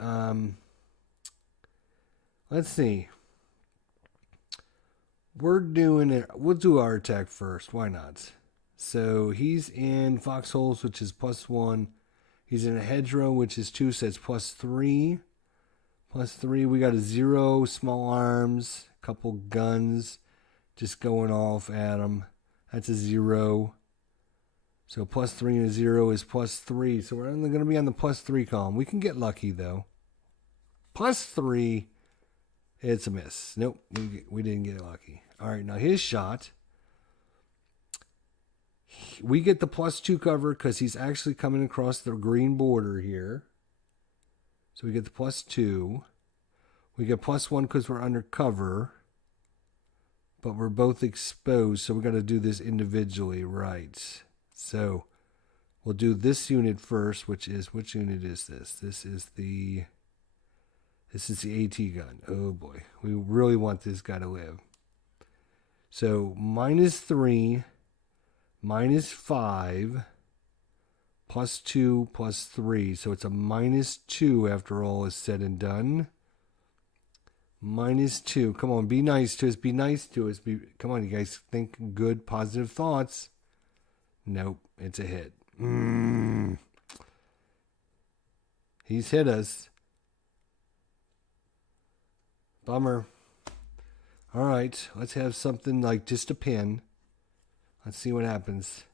let's see. We'll do our attack first. Why not? So he's in foxholes, which is +1. He's in a hedgerow, which is 2, so it's +3. +3. We got a 0 small arms, a couple guns just going off at them. That's a 0. So +3 and a 0 is +3. So we're only going to be on the +3 column. We can get lucky though. +3. It's a miss. Nope, we didn't get lucky. All right, now his shot. We get the +2 cover because he's actually coming across the green border here. So we get the +2. We get +1 because we're under cover. But we're both exposed, so we got to do this individually, right? So we'll do this unit first, which unit is this? This is the AT gun. Oh boy, we really want this guy to live. So -3, -5, +2, +3. So it's a -2 after all is said and done. -2. Come on, be nice to us. Be nice to us. Come on, you guys think good, positive thoughts. Nope, it's a hit. He's hit us. Bummer. All right, let's have something like just a pin. Let's see what happens.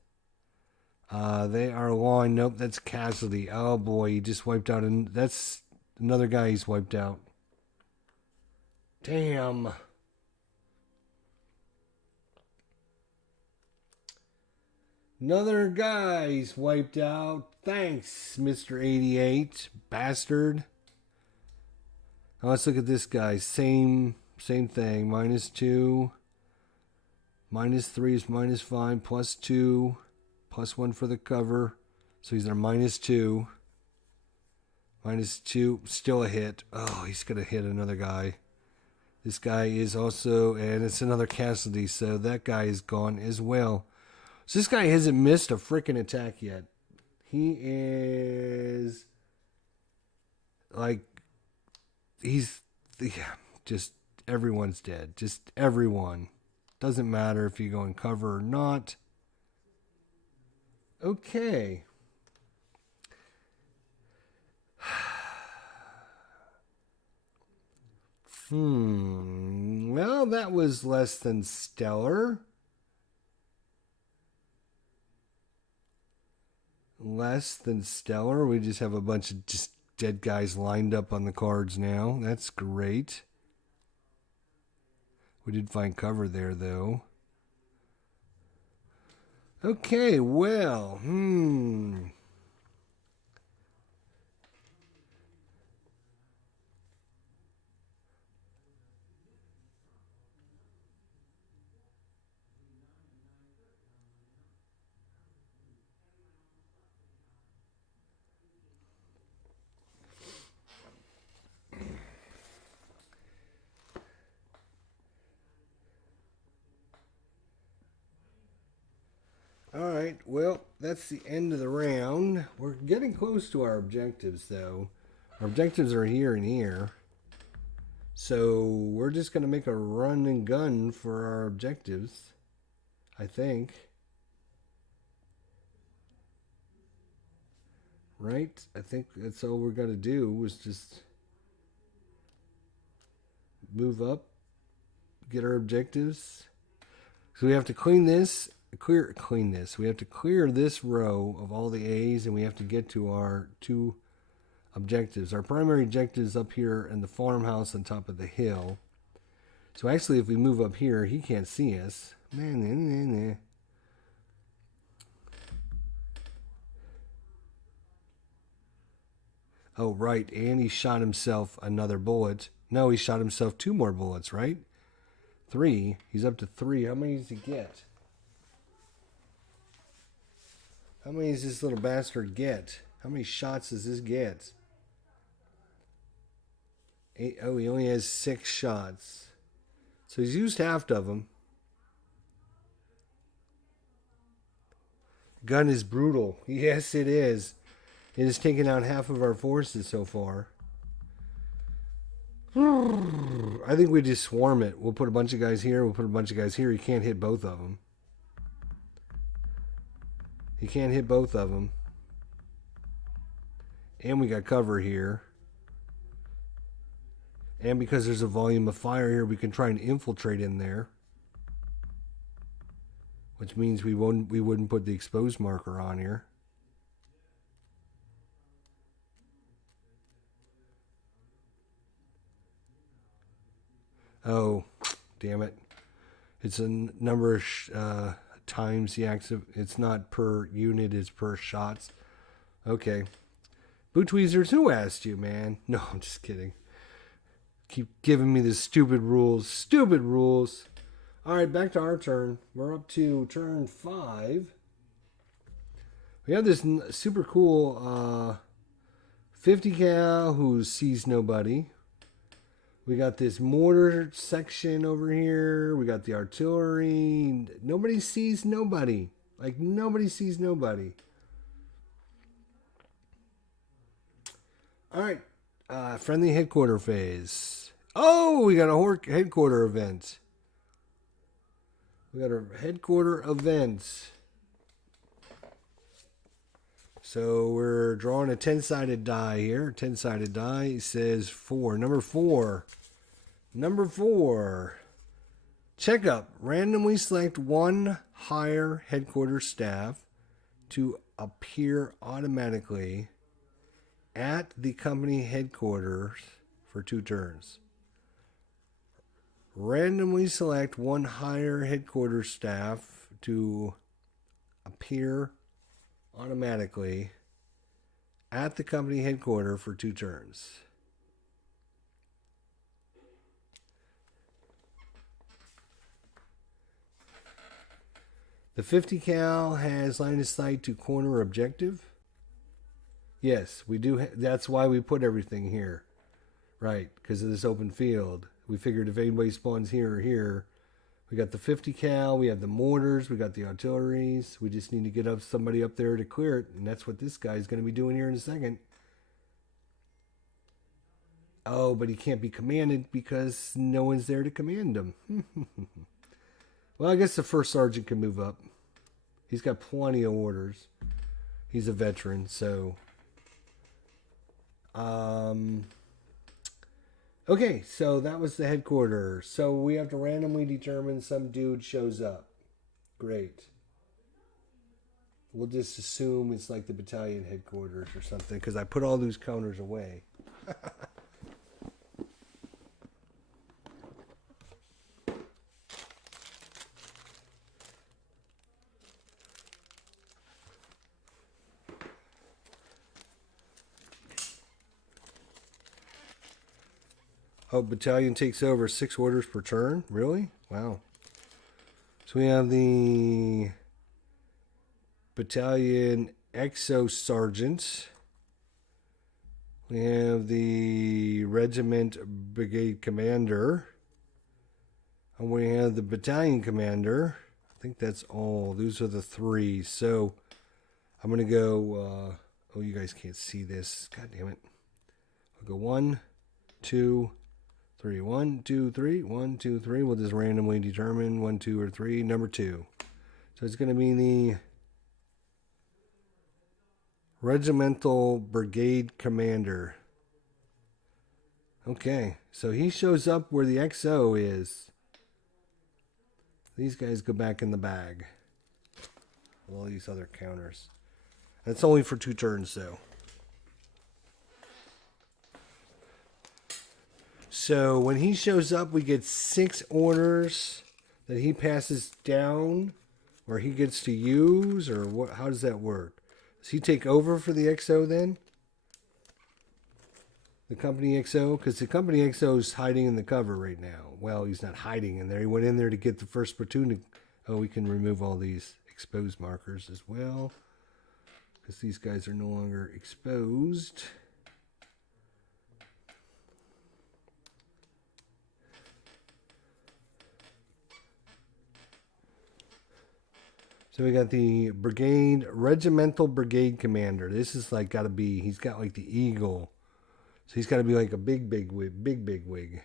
They are long. Nope, that's casualty. Oh boy, he just wiped out. And that's another guy he's wiped out. Damn. Another guy's wiped out. Thanks, Mr. 88. Bastard. Now let's look at this guy. Same thing. -2. -3 is -5. +2. +1 for the cover. So he's our -2. -2. Still a hit. Oh, he's going to hit another guy. This guy is also, and it's another casualty, so that guy is gone as well. So this guy hasn't missed a freaking attack yet. He is like, just everyone's dead. Just everyone. Doesn't matter if you go in cover or not. Okay. Well, that was less than stellar. Less than stellar. We just have a bunch of just dead guys lined up on the cards now. That's great. We did find cover there, though. Okay, well, all right, well, that's the end of the round. We're getting close to our objectives, though. Our objectives are here and here. So we're just going to make a run and gun for our objectives, I think. Right? I think that's all we're going to do is just move up, get our objectives. So we have to clean this. Clean this. We have to clear this row of all the A's, and we have to get to our 2 objectives. Our primary objective is up here in the farmhouse on top of the hill. So actually, if we move up here, he can't see us. Oh, right. And he shot himself another bullet. No, he shot himself 2 more bullets, right? 3. He's up to 3. How many does he get? How many does this little bastard get? How many shots does this get? 8. Oh, he only has 6 shots. So he's used half of them. Gun is brutal. Yes, it is. It has taken out half of our forces so far. I think we just swarm it. We'll put a bunch of guys here. We'll put a bunch of guys here. He can't hit both of them. He can't hit both of them. And we got cover here. And because there's a volume of fire here, we can try and infiltrate in there. Which means we wouldn't put the exposed marker on here. Oh, damn it. It's a number of times the active. It's not per unit, it's per shots. Okay. Boot tweezers, who asked you, man? No, I'm just kidding. Keep giving me the stupid rules. Stupid rules. All right, back to our turn. We're up to turn 5. We have this super cool 50 cal who sees nobody. We got this mortar section over here. We got the artillery. Nobody sees nobody. Like, nobody sees nobody. All right. Friendly headquarter phase. Oh, we got a headquarter event. We got a headquarter event. So we're drawing a 10-sided die here. 10-sided die says 4. Number 4. Number 4. Check up. Randomly select one higher headquarters staff to appear automatically at the company headquarters for 2 turns. Randomly select one higher headquarters staff to appear automatically at the company headquarters for 2 turns. The 50 cal has line of sight to corner objective. Yes, we do. That's why we put everything here. Right, because of this open field. We figured if anybody spawns here or here, we got the 50 cal, we have the mortars, we got the artilleries. We just need to get up somebody up there to clear it, and that's what this guy's going to be doing here in a second. Oh, but he can't be commanded because no one's there to command him. Well, I guess the first sergeant can move up. He's got plenty of orders. He's a veteran, so... Okay, so that was the headquarters. So we have to randomly determine some dude shows up. Great. We'll just assume it's like the battalion headquarters or something, because I put all those counters away. Oh, battalion takes over 6 orders per turn? Really? Wow. So we have the battalion exo sergeant. We have the regiment brigade commander. And we have the battalion commander. I think that's all. Those are the 3. So I'm going to go... oh, you guys can't see this. God damn it. I'll go 1, 2... 3. 1, 2, 3. 1, 2, 3. We'll just randomly determine 1, 2, or 3. Number 2. So it's going to be the regimental brigade commander. Okay. So he shows up where the XO is. These guys go back in the bag. All these other counters. That's only for 2 turns, though. So when he shows up, we get 6 orders that he passes down, or he gets to use, or what? How does that work? Does he take over for the XO then? The company XO? Because the company XO is hiding in the cover right now. Well, he's not hiding in there. He went in there to get the first platoon. Oh, we can remove all these exposed markers as well, because these guys are no longer exposed. So we got the brigade, regimental brigade commander. This is like got to be, he's got like the eagle. So he's got to be like a big wig.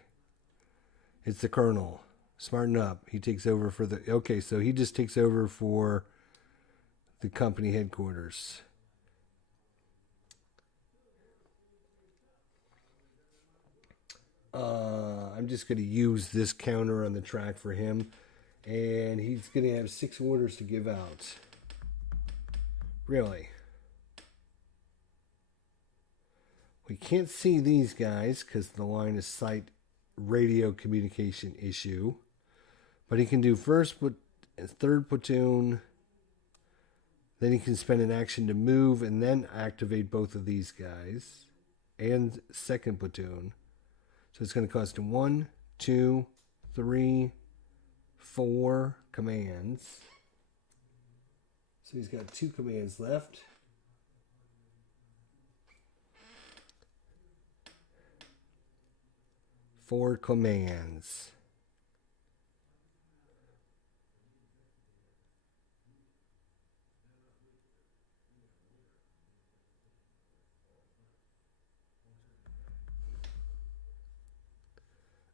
It's the colonel. Smarten up. He takes over for the, okay, so he just takes over for the company headquarters. I'm just going to use this counter on the track for him. And he's going to have 6 orders to give out. Really? We can't see these guys because the line of sight radio communication issue. But he can do first but third platoon. Then he can spend an action to move and then activate both of these guys. And second platoon. So it's going to cost him 1, 2, 3, 4 commands. So he's got 2 commands left. Four commands.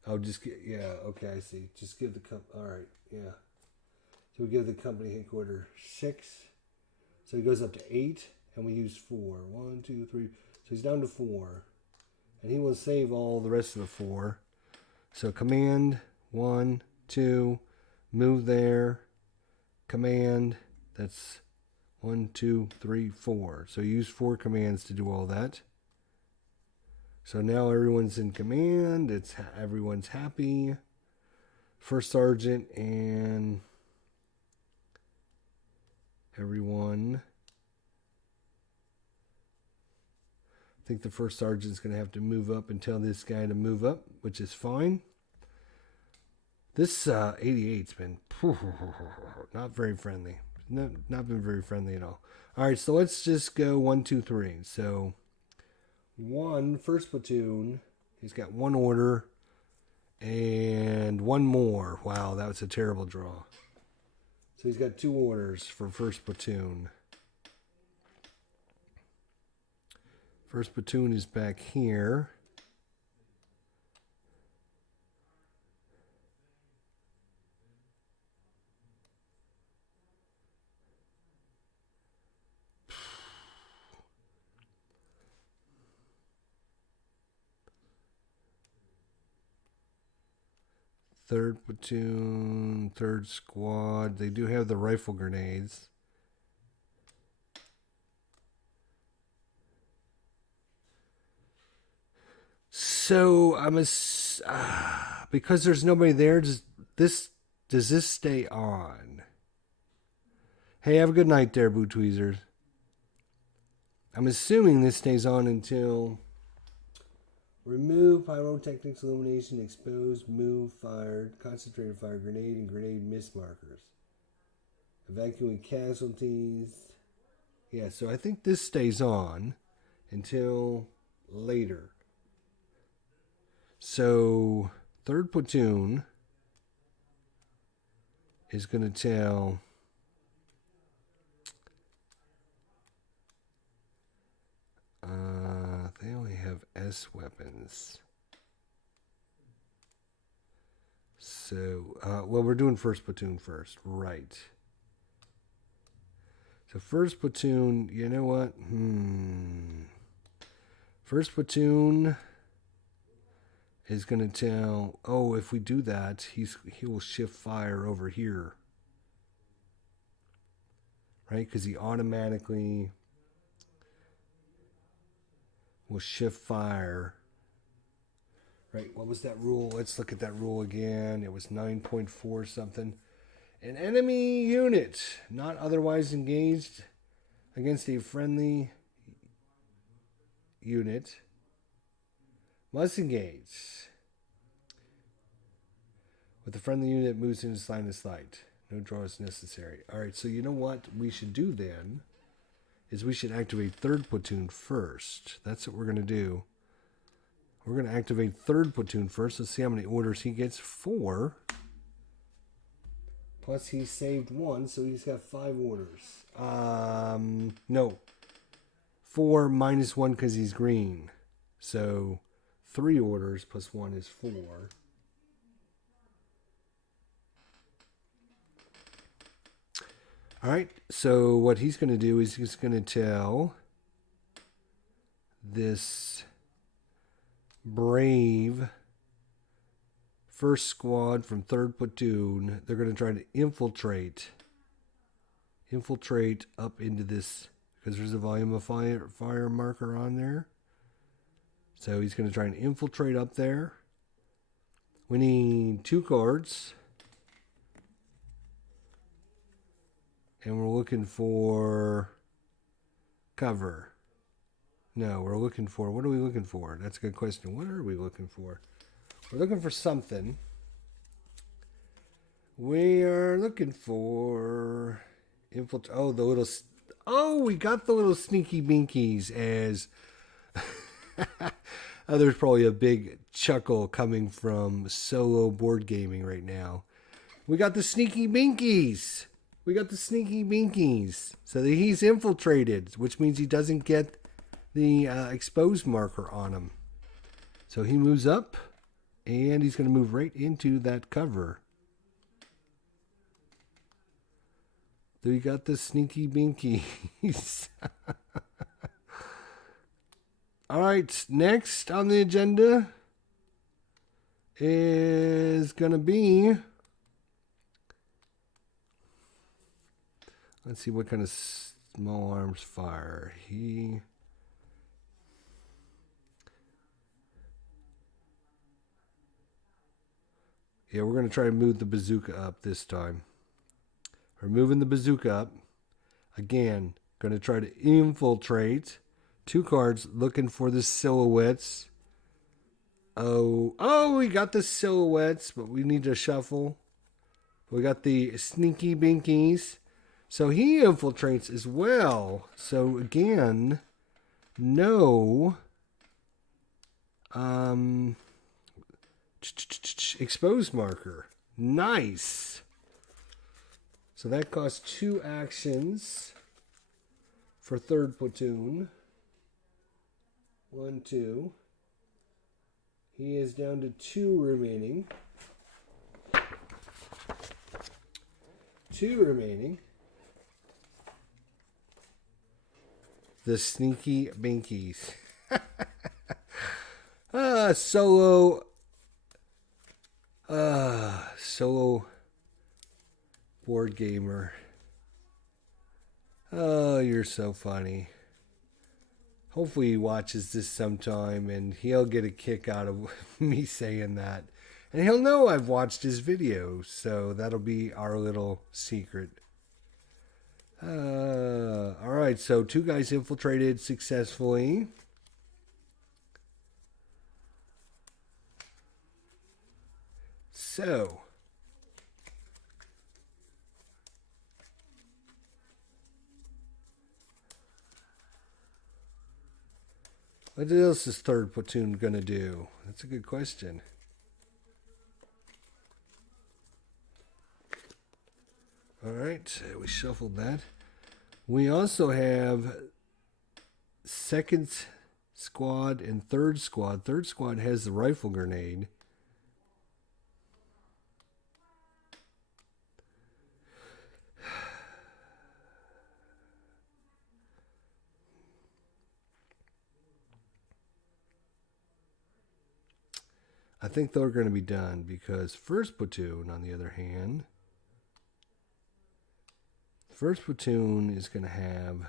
Oh, just get, yeah, okay, I see. Just give the all right, yeah. So we give the company headquarter 6. So he goes up to 8, and we use 4. 1, 2, 3. So he's down to 4. And he will save all the rest of the 4. So command 1, 2, move there. Command, that's 1, 2, 3, 4. So use 4 commands to do all that. So now everyone's in command. Everyone's happy. First sergeant and everyone. I think the first sergeant's going to have to move up and tell this guy to move up, which is fine. This 88's been not very friendly. Not been very friendly at all. All right, so let's just go 1, 2, 3. So 1, first platoon. He's got 1 order and 1 more. Wow, that was a terrible draw. So he's got 2 orders for first platoon. First platoon is back here. Third platoon, third squad. They do have the rifle grenades. So because there's nobody there, does this stay on? Hey, have a good night there, Boo Tweezers. I'm assuming this stays on until remove pyrotechnics, illumination, expose, move, fired, concentrated fire, grenade, and grenade miss markers. Evacuate casualties. Yeah, so I think this stays on until later. So, third platoon is going to tell they only have S weapons. So, well, we're doing first platoon first. Right. So, first platoon, you know what? First platoon is going to tell, oh, if we do that, he will shift fire over here. Right? Because he automatically will shift fire. Right, what was that rule? Let's look at that rule again. It was 9.4 something. An enemy unit not otherwise engaged against a friendly unit must engage with the friendly unit moves in its line of sight. No draw is necessary. All right, so you know what we should do then is we should activate third platoon first. That's what we're going to do. We're going to activate third platoon first. Let's see how many orders he gets. 4. Plus he saved 1, so he's got 5 orders. No. 4 minus 1 because he's green. So 3 orders plus 1 is 4. All right, so what he's going to do is he's going to tell this brave first squad from 3rd Platoon. They're going to try to infiltrate up into this, because there's a volume of fire marker on there. So he's going to try and infiltrate up there. We need 2 cards. And we're looking for cover. No, we're looking for, what are we looking for? That's a good question. What are we looking for? We're looking for something. We are looking for infiltrate. Oh, the little, oh, we got the little sneaky binkies as... Oh, there's probably a big chuckle coming from solo board gaming right now. We got the sneaky binkies. We got the sneaky binkies. So he's infiltrated, which means he doesn't get the exposed marker on him. So he moves up, and he's going to move right into that cover. So we got the sneaky binkies. All right, next on the agenda is going to be, let's see what kind of small arms fire. Yeah, we're going to try to move the bazooka up this time. We're moving the bazooka up. Again, going to try to infiltrate. 2 cards, looking for the silhouettes. Oh, we got the silhouettes, but we need to shuffle. We got the sneaky binkies. So he infiltrates as well. So again, no exposed marker. Nice. So that costs 2 actions for 3rd Platoon. 1, 2. He is down to 2 remaining. 2 remaining. The sneaky binkies. Solo board gamer. Oh, you're so funny. Hopefully he watches this sometime and he'll get a kick out of me saying that. And he'll know I've watched his video, so that'll be our little secret. Alright, so 2 guys infiltrated successfully. So, what else is 3rd Platoon going to do? That's a good question. All right, we shuffled that. We also have 2nd squad and 3rd squad. 3rd squad has the rifle grenade. I think they're going to be done because 1st Platoon, on the other hand, 1st Platoon is going to have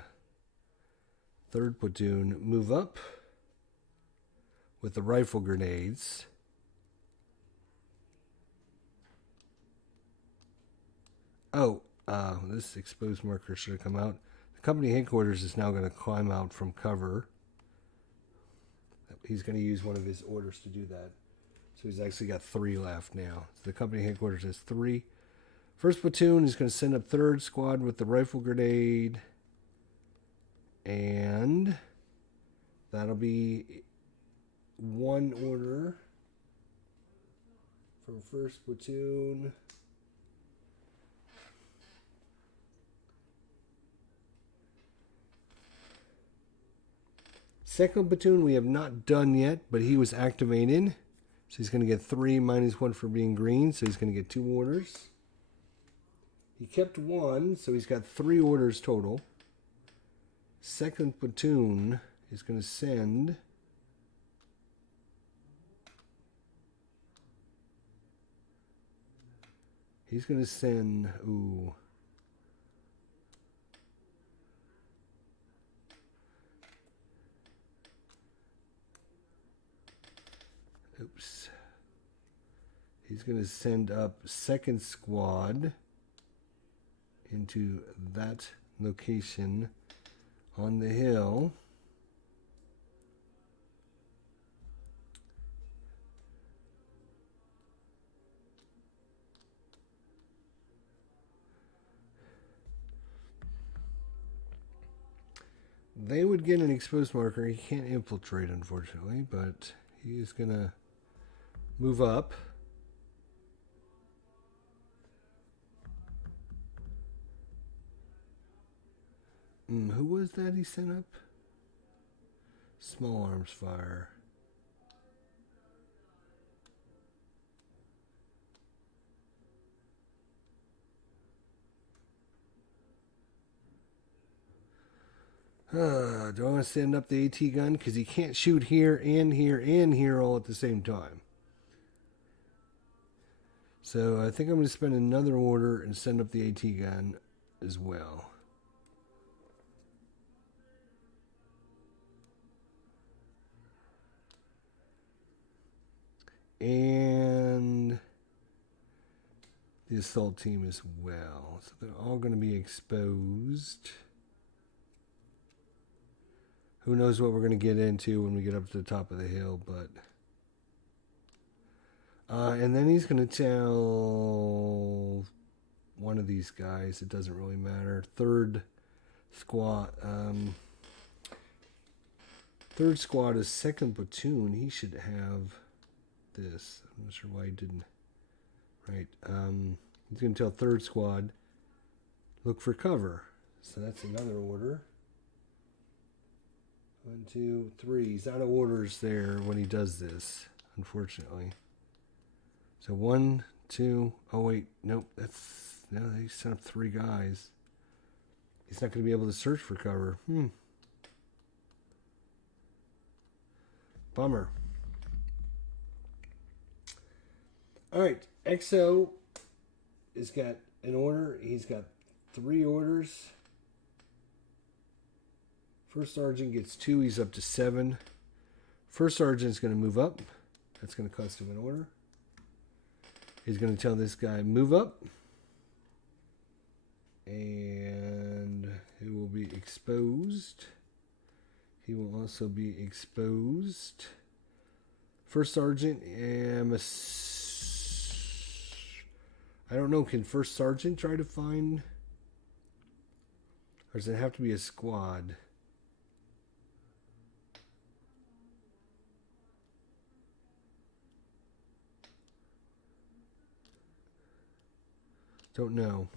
3rd Platoon move up with the rifle grenades. Oh, this exposed marker should have come out. The company headquarters is now going to climb out from cover. He's going to use one of his orders to do that. So he's actually got 3 left now. So the company headquarters has 3. 1st Platoon is going to send up 3rd squad with the rifle grenade. And that'll be 1 order from 1st Platoon. Second Platoon we have not done yet, but he was activated. So he's going to get 3 minus 1 for being green. So he's going to get 2 orders. He kept 1, so he's got 3 orders total. 2nd Platoon is going to send He's going to send... Ooh. Oops. He's going to send up 2nd Squad into that location on the hill. They would get an exposed marker. He can't infiltrate, unfortunately, but he is going to move up. Who was that he sent up? Small arms fire. Do I want to send up the AT gun? Because he can't shoot here and here and here all at the same time. So I think I'm going to spend another order and send up the AT gun as well. And the assault team as well. So they're all going to be exposed. Who knows what we're going to get into when we get up to the top of the hill, but... and then he's going to tell one of these guys, it doesn't really matter, 3rd Squad, 3rd Squad is 2nd Platoon. He should have this. I'm not sure why he didn't. Right. He's going to tell 3rd Squad, look for cover. So that's another order. 1, 2, 3. He's out of orders there when he does this, unfortunately. So 1, 2. Oh wait, nope. No. He sent up 3 guys. He's not going to be able to search for cover. Bummer. All right, XO has got an order. He's got 3 orders. 1st Sergeant gets 2. He's up to 7. 1st Sergeant is going to move up. That's going to cost him an order. He's going to tell this guy, move up. And he will be exposed. He will also be exposed. 1st Sergeant, I don't know, can 1st Sergeant try to find? Or does it have to be a squad? Don't know.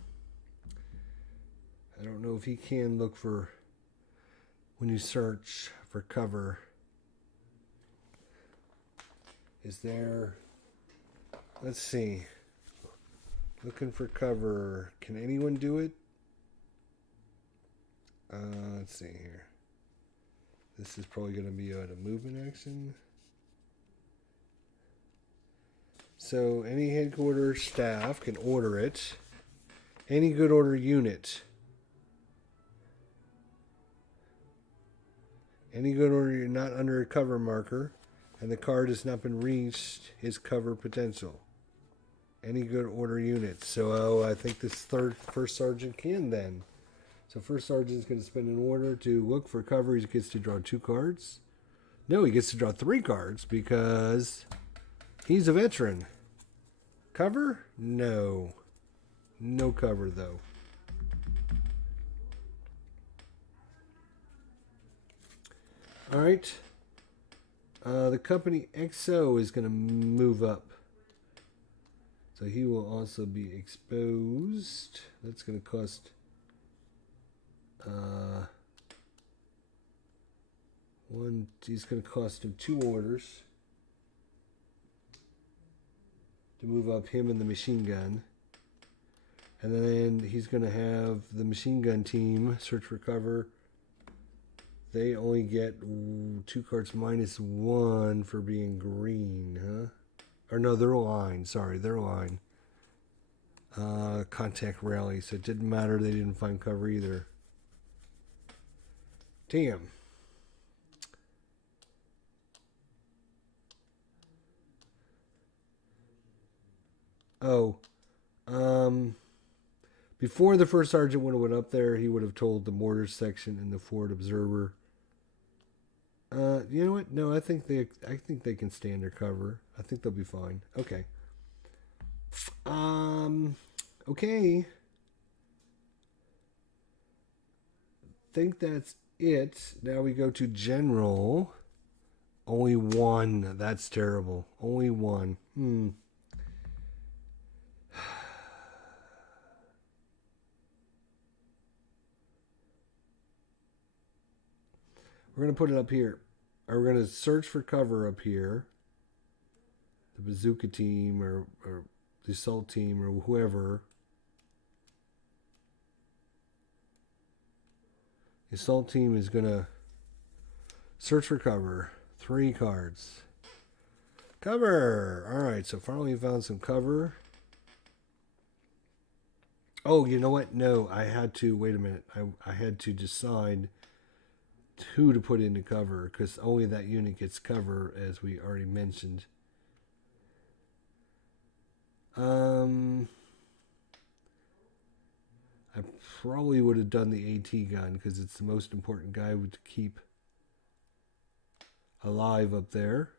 I don't know if he can look for, when you search for cover, is there, let's see, looking for cover, can anyone do it? Let's see here. This is probably going to be at a movement action. So any headquarters staff can order it. Any good order unit. Any good order you're not under a cover marker and the card has not been reached is cover potential. Any good order unit. So I think this 1st Sergeant can then. So 1st Sergeant is going to spend an order to look for cover. He gets to draw 2 cards. No, he gets to draw 3 cards because he's a veteran. Cover? No. No cover, though. All right. The company XO is going to move up. So he will also be exposed. That's going to cost... he's going to cost him 2 orders to move up him and the machine gun. And then he's going to have the machine gun team search for cover. They only get 2 cards minus 1 for being green, huh? Or no, they're aligned. Sorry, they're aligned. contact rally, so it didn't matter. They didn't find cover either. Damn. Oh, before the first sergeant would have went up there, he would have told the mortar section and the forward observer. You know what? No, I think they can stay under cover. I think they'll be fine. Okay. Okay. Think that's it. Now we go to general. Only one. That's terrible. Only one. We're going to put it up here. Or we're going to search for cover up here. The bazooka team or the assault team or whoever. The assault team is going to search for cover. 3 cards. Cover! Alright, so finally we found some cover. Oh, you know what? No, I had to, wait a minute. I had to decide who to put into cover because only that unit gets cover, as we already mentioned. I probably would have done the AT gun because it's the most important guy to keep alive up there.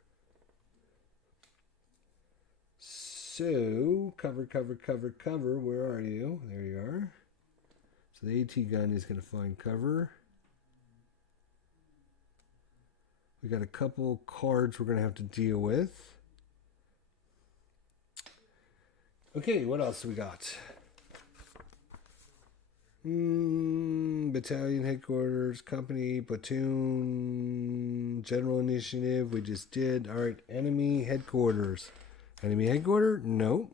So, cover. Where are you? There you are. So the AT gun is going to find cover. We got a couple cards we're going to have to deal with. Okay, what else do we got? Battalion headquarters, company, platoon, general initiative. We just did. All right, enemy headquarters. Enemy headquarters? No.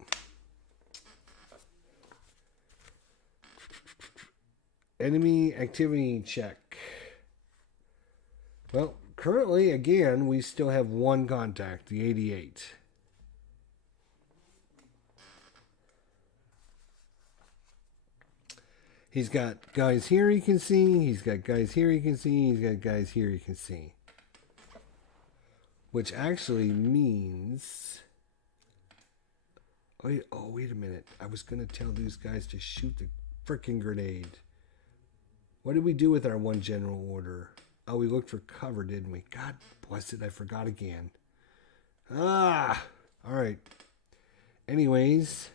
Enemy activity check. Well, currently, again, we still have one contact, the 88. He's got guys here he can see. He's got guys here he can see. He's got guys here he can see. Which actually means... Oh, wait a minute. I was going to tell these guys to shoot the frickin' grenade. What did we do with our one general order? Oh, we looked for cover, didn't we? God bless it, I forgot again. All right. Anyways...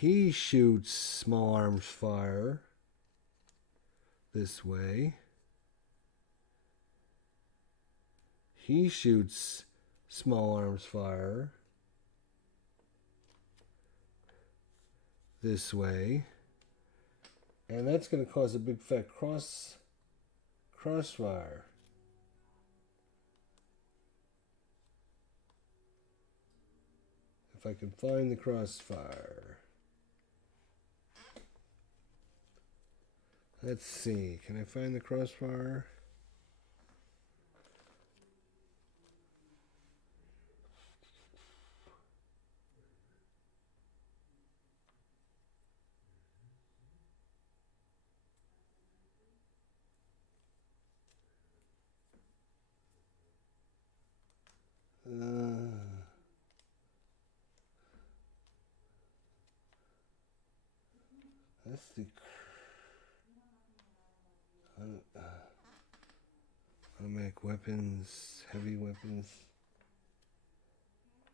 He shoots small arms fire this way. He shoots small arms fire this way. And that's going to cause a big fat crossfire. If I can find the crossfire. Let's see. Can I find the crossfire? That's the automatic weapons, heavy weapons,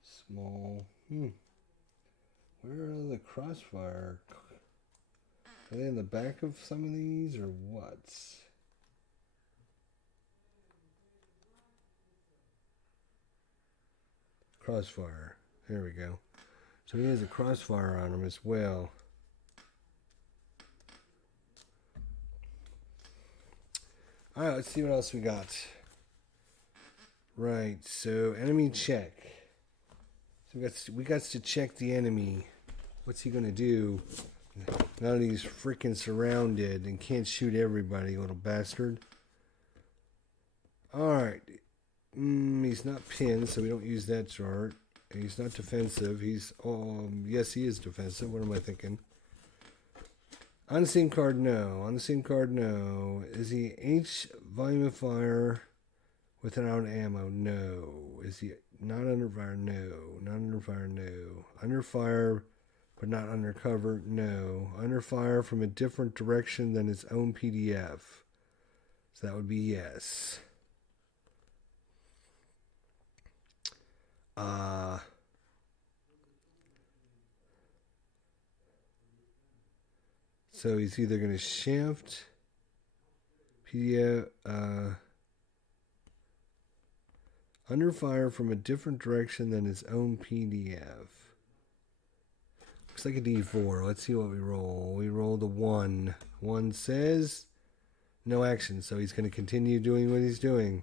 small. Where are the crossfire? Are they in the back of some of these or what? Crossfire. There we go. So he has a crossfire on him as well. All right, let's see what else we got. Right, so enemy check. So we got to check the enemy. What's he gonna do? Now that he's freaking surrounded and can't shoot everybody, little bastard. All right, he's not pinned, so we don't use that chart. He's not defensive. He's, yes, he is defensive. What am I thinking? On the same card, no. On the same card, no. Is he H volume of fire without ammo? No. Is he not under fire? No. Not under fire? No. Under fire, but not under cover? No. Under fire from a different direction than his own PDF. So that would be yes. So he's either going to shift PDF under fire from a different direction than his own PDF. Looks like a D4. Let's see what we roll. We rolled a 1. 1 says no action, so he's going to continue doing what he's doing.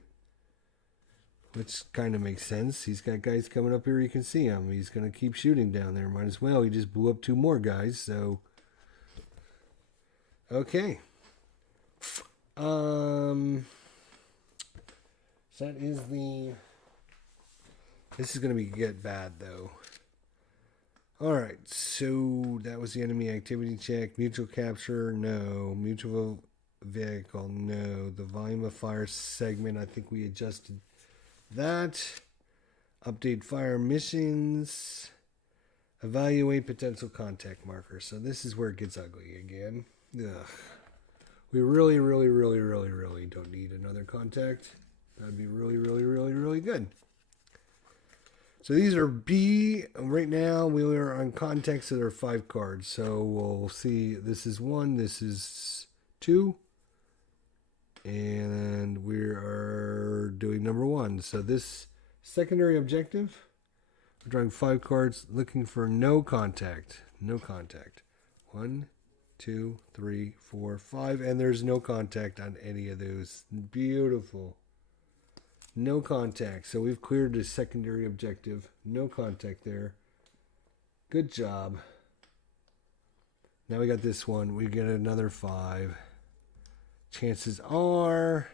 Which kind of makes sense. He's got guys coming up here. You can see him. He's going to keep shooting down there. Might as well. He just blew up 2 more guys. So, okay. So that is the... This is going to get bad, though. All right. So that was the enemy activity check. Mutual capture, no. Mutual vehicle, no. The volume of fire segment, I think we adjusted that. Update fire missions. Evaluate potential contact markers. So this is where it gets ugly again. Ugh. We really don't need another contact. That'd be really good. So these are B. Right now we are on contacts that are 5 cards. So we'll see. This is 1. This is 2. And we are doing number 1. So this secondary objective, we're drawing 5 cards, looking for no contact. No contact. 1, 2, 3, 4, 5. And there's no contact on any of those. Beautiful. No contact. So we've cleared the secondary objective. No contact there. Good job. Now we got this one. We get another 5. Chances are...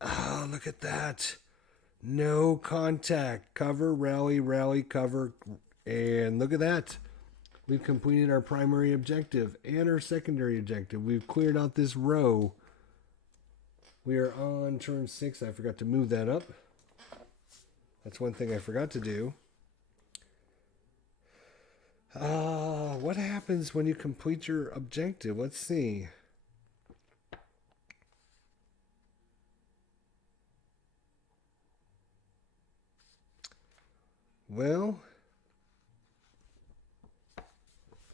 Oh, look at that. No contact. Cover, rally, cover. And look at that. We've completed our primary objective and our secondary objective. We've cleared out this row. We are on turn 6. I forgot to move that up. That's one thing I forgot to do. What happens when you complete your objective? Let's see. Well,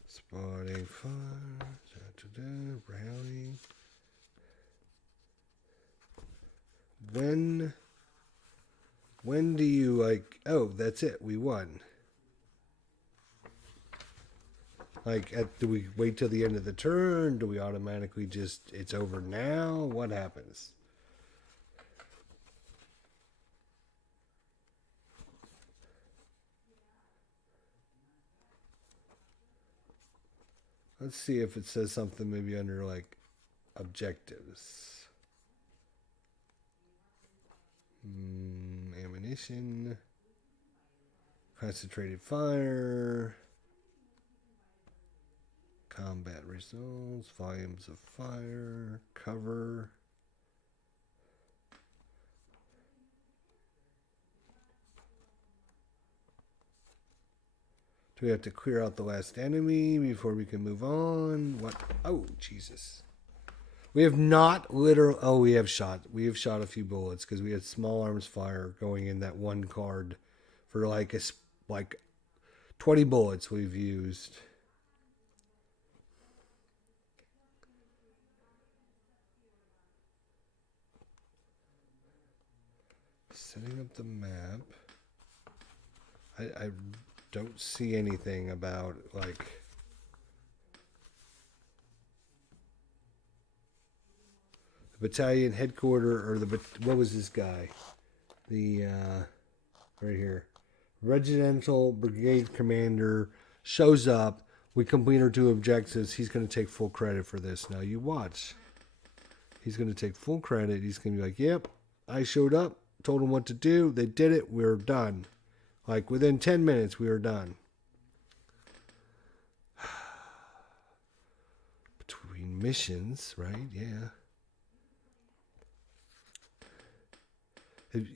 spotting fire, rally. When do you like? Oh, that's it. We won. Like, do we wait till the end of the turn? Do we automatically just, it's over now? What happens? Let's see if it says something maybe under, like, objectives. Ammunition. Concentrated fire. Combat results, volumes of fire, cover. Do we have to clear out the last enemy before we can move on? What? Oh, Jesus. We have not literally... Oh, we have shot a few bullets because we had small arms fire going in that one card for like 20 bullets we've used. Setting up the map. I don't see anything about, like... The battalion headquarter, or what was this guy? The, right here. Regimental brigade commander shows up. We complete our 2 objectives. He's going to take full credit for this. Now, you watch. He's going to take full credit. He's going to be like, yep, I showed up. told them what to do. They did it. We were done. Like within 10 minutes, we were done. Between missions, right? Yeah.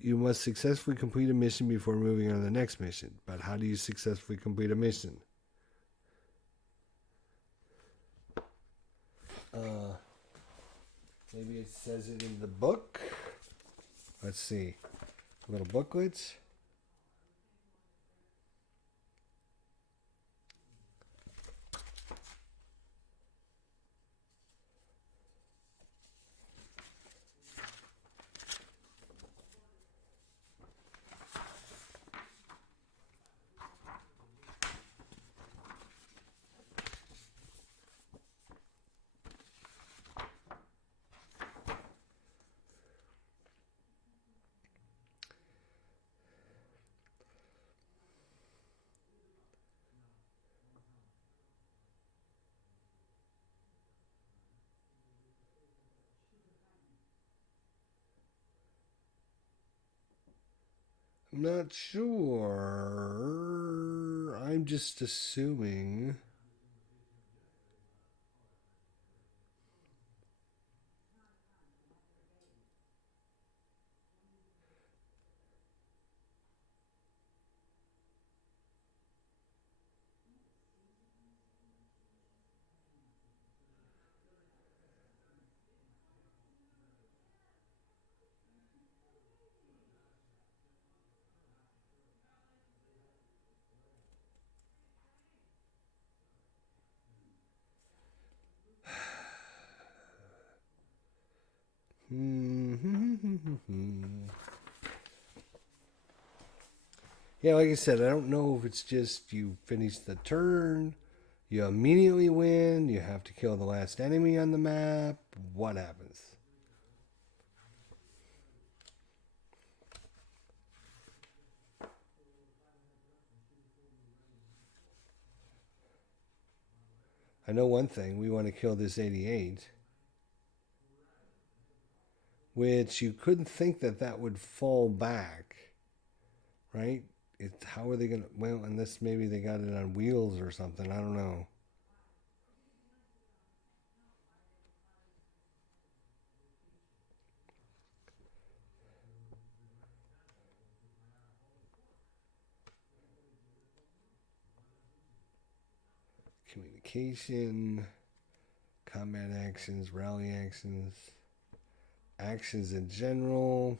You must successfully complete a mission before moving on to the next mission. But how do you successfully complete a mission? Maybe it says it in the book. Let's see. Little booklets. I'm not sure. I'm just assuming. Yeah, like I said, I don't know if it's just you finish the turn, you immediately win, you have to kill the last enemy on the map. What happens? I know one thing, we want to kill this 88. Which you couldn't think that that would fall back, right? How are they going to, well, unless maybe they got it on wheels or something, I don't know. Communication, combat actions, rally actions, actions in general.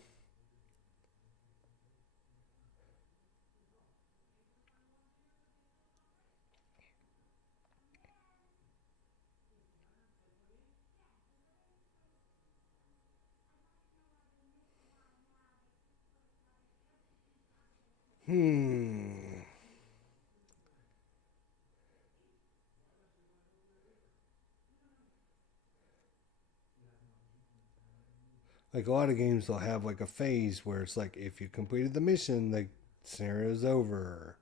Like a lot of games, they'll have like a phase where it's like if you completed the mission, the scenario's over.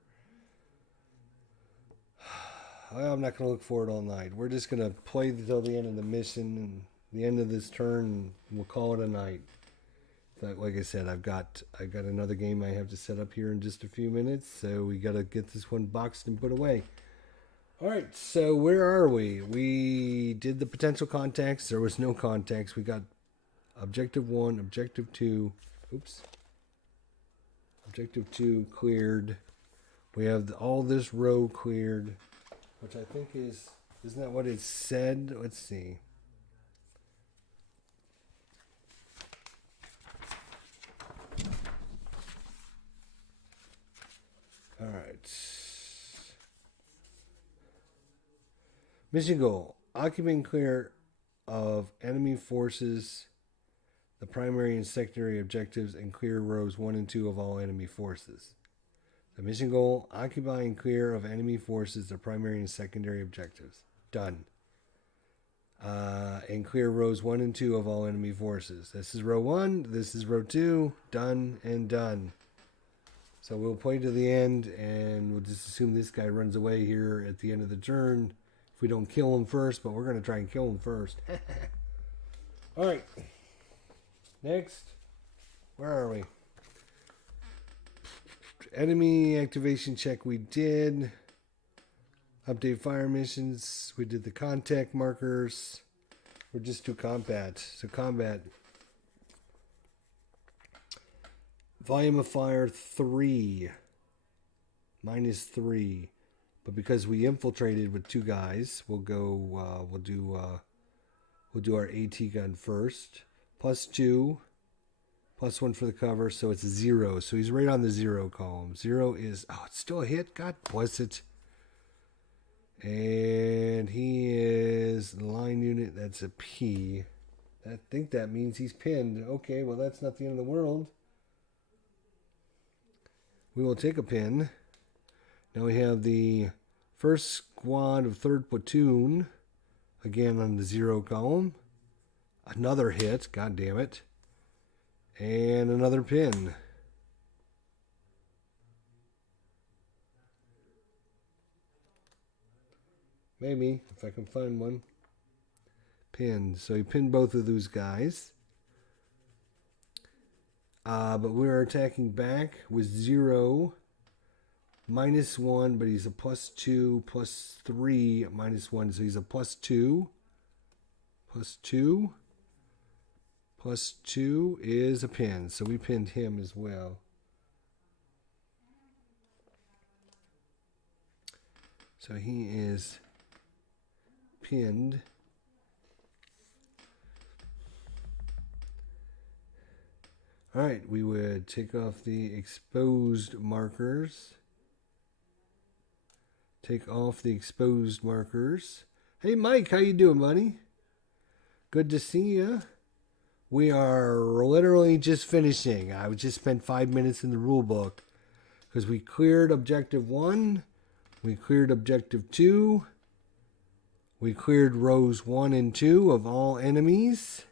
Well, I'm not going to look for it all night. We're just going to play until the end of the mission and the end of this turn, and we'll call it a night. Like I said, I've got another game I have to set up here in just a few minutes, so we got to get this one boxed and put away. All right, so where are we? We did the potential contacts. There was no contacts. We got Objective 1, Objective 2. Oops. Objective 2 cleared. We have all this row cleared, which I think isn't that what it said? Let's see. All right. Mission goal: occupy and clear of enemy forces the primary and secondary objectives, and clear rows 1 and 2 of all enemy forces. The mission goal: occupy and clear of enemy forces the primary and secondary objectives. Done. And clear rows 1 and 2 of all enemy forces. This is row 1. This is row 2. Done and done. So we'll play to the end, and we'll just assume this guy runs away here at the end of the turn. If we don't kill him first, but we're going to try and kill him first. All right. Next. Where are we? enemy activation check we did. Update fire missions. We did the contact markers. We're just to combat. So combat. Volume of fire 3. -3. But because we infiltrated with 2 guys, we'll go. We'll do our AT gun first. +2. +1 for the cover, so it's 0. So he's right on the 0 column. 0 is it's still a hit. God bless it. And he is line unit. That's a P. I think that means he's pinned. Okay, well that's not the end of the world. We will take a pin. Now we have the first squad of 3rd platoon. Again on the 0 column. Another hit. God damn it. And another pin. Maybe, if I can find one. Pin. So he pinned both of those guys. But we're attacking back with 0. -1, but he's a +2, +3, -1. So he's a +2. +2. +2 is a pin. So we pinned him as well. So he is pinned. Alright, we would take off the exposed markers. Take off the exposed markers. Hey Mike, how you doing, buddy? Good to see you. We are literally just finishing. I just spent 5 minutes in the rule book because we cleared objective 1. We cleared objective 2. We cleared rows 1 and 2 of all enemies.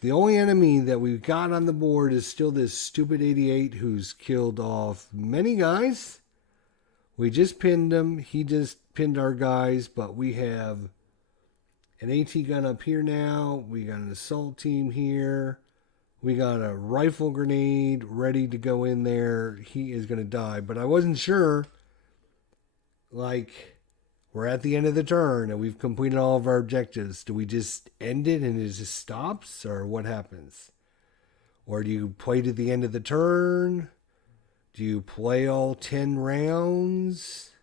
The only enemy that we've got on the board is still this stupid 88 who's killed off many guys. We just pinned him. He just pinned our guys, but we have an AT gun up here now. We got an assault team here. We got a rifle grenade ready to go in there. He is going to die, but I wasn't sure. Like, we're at the end of the turn and we've completed all of our objectives. Do we just end it and it just stops, or what happens? Or do you play to the end of the turn? Do you play all 10 rounds?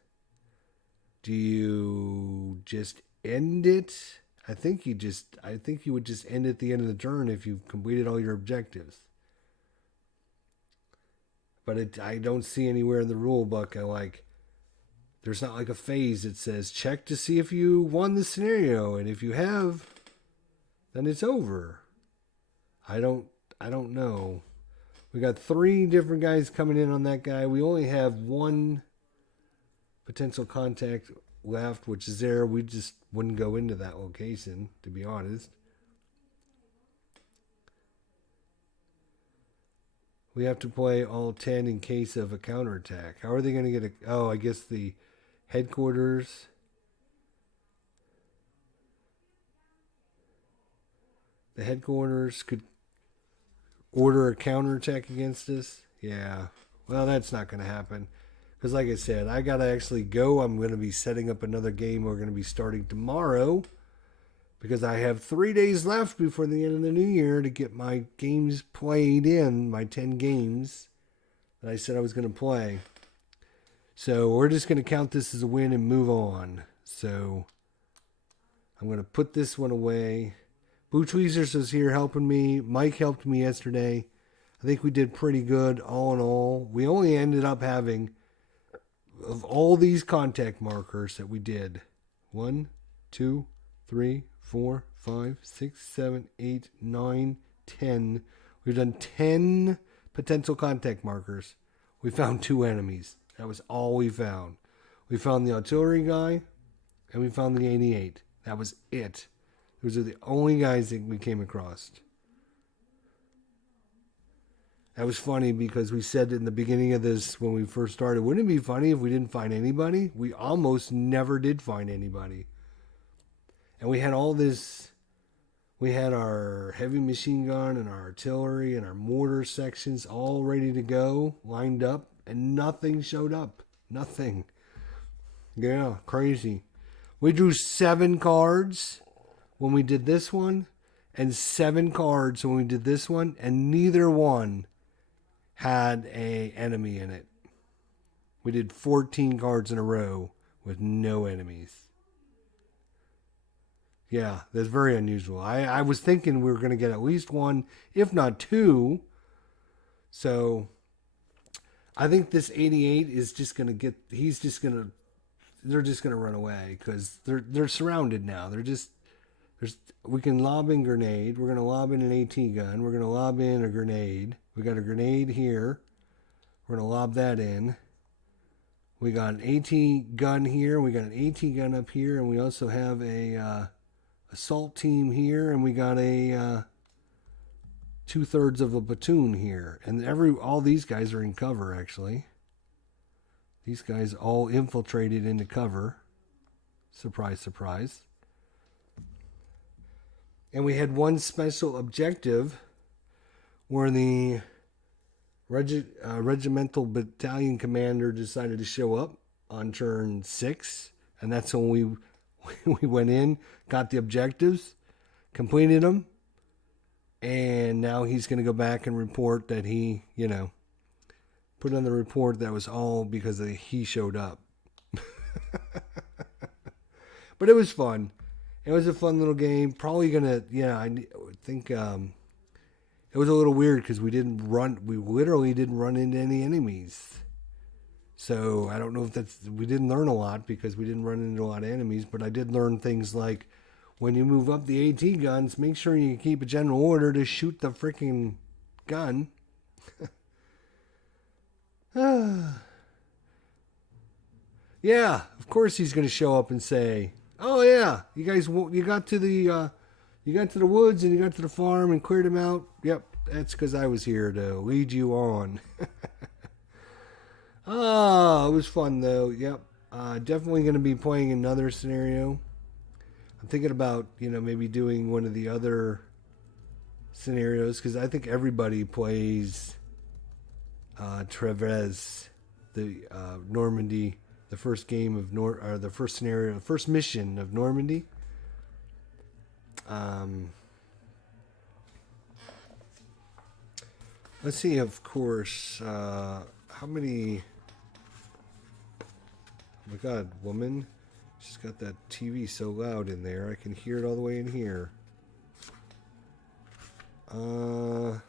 Do you just end it? I think you would just end at the end of the turn if you've completed all your objectives. But I don't see anywhere in the rule book there's not like a phase that says check to see if you won the scenario, and if you have, then it's over. I don't know. We got 3 different guys coming in on that guy. We only have 1 potential contact left, which is there. We just wouldn't go into that location, to be honest. We have to play all 10 in case of a counterattack. How are they going to get I guess the headquarters. The headquarters could order a counterattack against us. Yeah. Well, that's not going to happen. Because like I said, I got to actually go. I'm going to be setting up another game. We're going to be starting tomorrow. Because I have 3 days left before the end of the new year to get my games played in. My 10 games that I said I was going to play. So we're just going to count this as a win and move on. So I'm going to put this one away. Boo Tweezers was here helping me. Mike helped me yesterday. I think we did pretty good all in all. We only ended up having, of all these contact markers that we did, 1, 2, 3, 4, 5, 6, 7, 8, 9, 10. We've done 10 potential contact markers. We found 2 enemies. That was all we found. We found the artillery guy, and we found the 88. That was it. Those are the only guys that we came across. That was funny because we said in the beginning of this, when we first started, wouldn't it be funny if we didn't find anybody? We almost never did find anybody. And we had all this We had our heavy machine gun and our artillery and our mortar sections all ready to go, lined up, and nothing showed up. Nothing. Yeah, crazy. We drew 7 cards when we did this one, and 7 cards when we did this one, and neither one had a enemy in it. We did 14 cards in a row with no enemies. Yeah, that's very unusual. I was thinking we were going to get at least 1, if not 2. So I think this 88 is just going to get, they're just going to run away because they're surrounded now. We can lob in grenade. We're going to lob in an AT gun. We're going to lob in a grenade. We got a grenade here. We're going to lob that in. We got an AT gun here. We got an AT gun up here. And we also have a assault team here. And we got a 2/3 of a platoon here. And all these guys are in cover, actually. These guys all infiltrated into cover. Surprise, surprise. And we had one special objective where the regimental battalion commander decided to show up on turn 6. And that's when we went in, got the objectives, completed them. And now he's going to go back and report that he, put on the report that was all because he showed up. But it was fun. It was a fun little game. Probably gonna, I think it was a little weird because we literally didn't run into any enemies. So I don't know if we didn't learn a lot because we didn't run into a lot of enemies, but I did learn things like when you move up the AT guns, make sure you keep a general order to shoot the freaking gun. Yeah, of course he's going to show up and say, "Oh yeah, you got to the woods and you got to the farm and cleared them out." Yep, that's because I was here to lead you on. It was fun though. Yep, definitely going to be playing another scenario. I'm thinking about maybe doing one of the other scenarios because I think everybody plays Trevieres, the Normandy. The first game of the first scenario, the first mission of Normandy. Let's see, of course, how many... Oh my God, woman. She's got that TV so loud in there. I can hear it all the way in here. I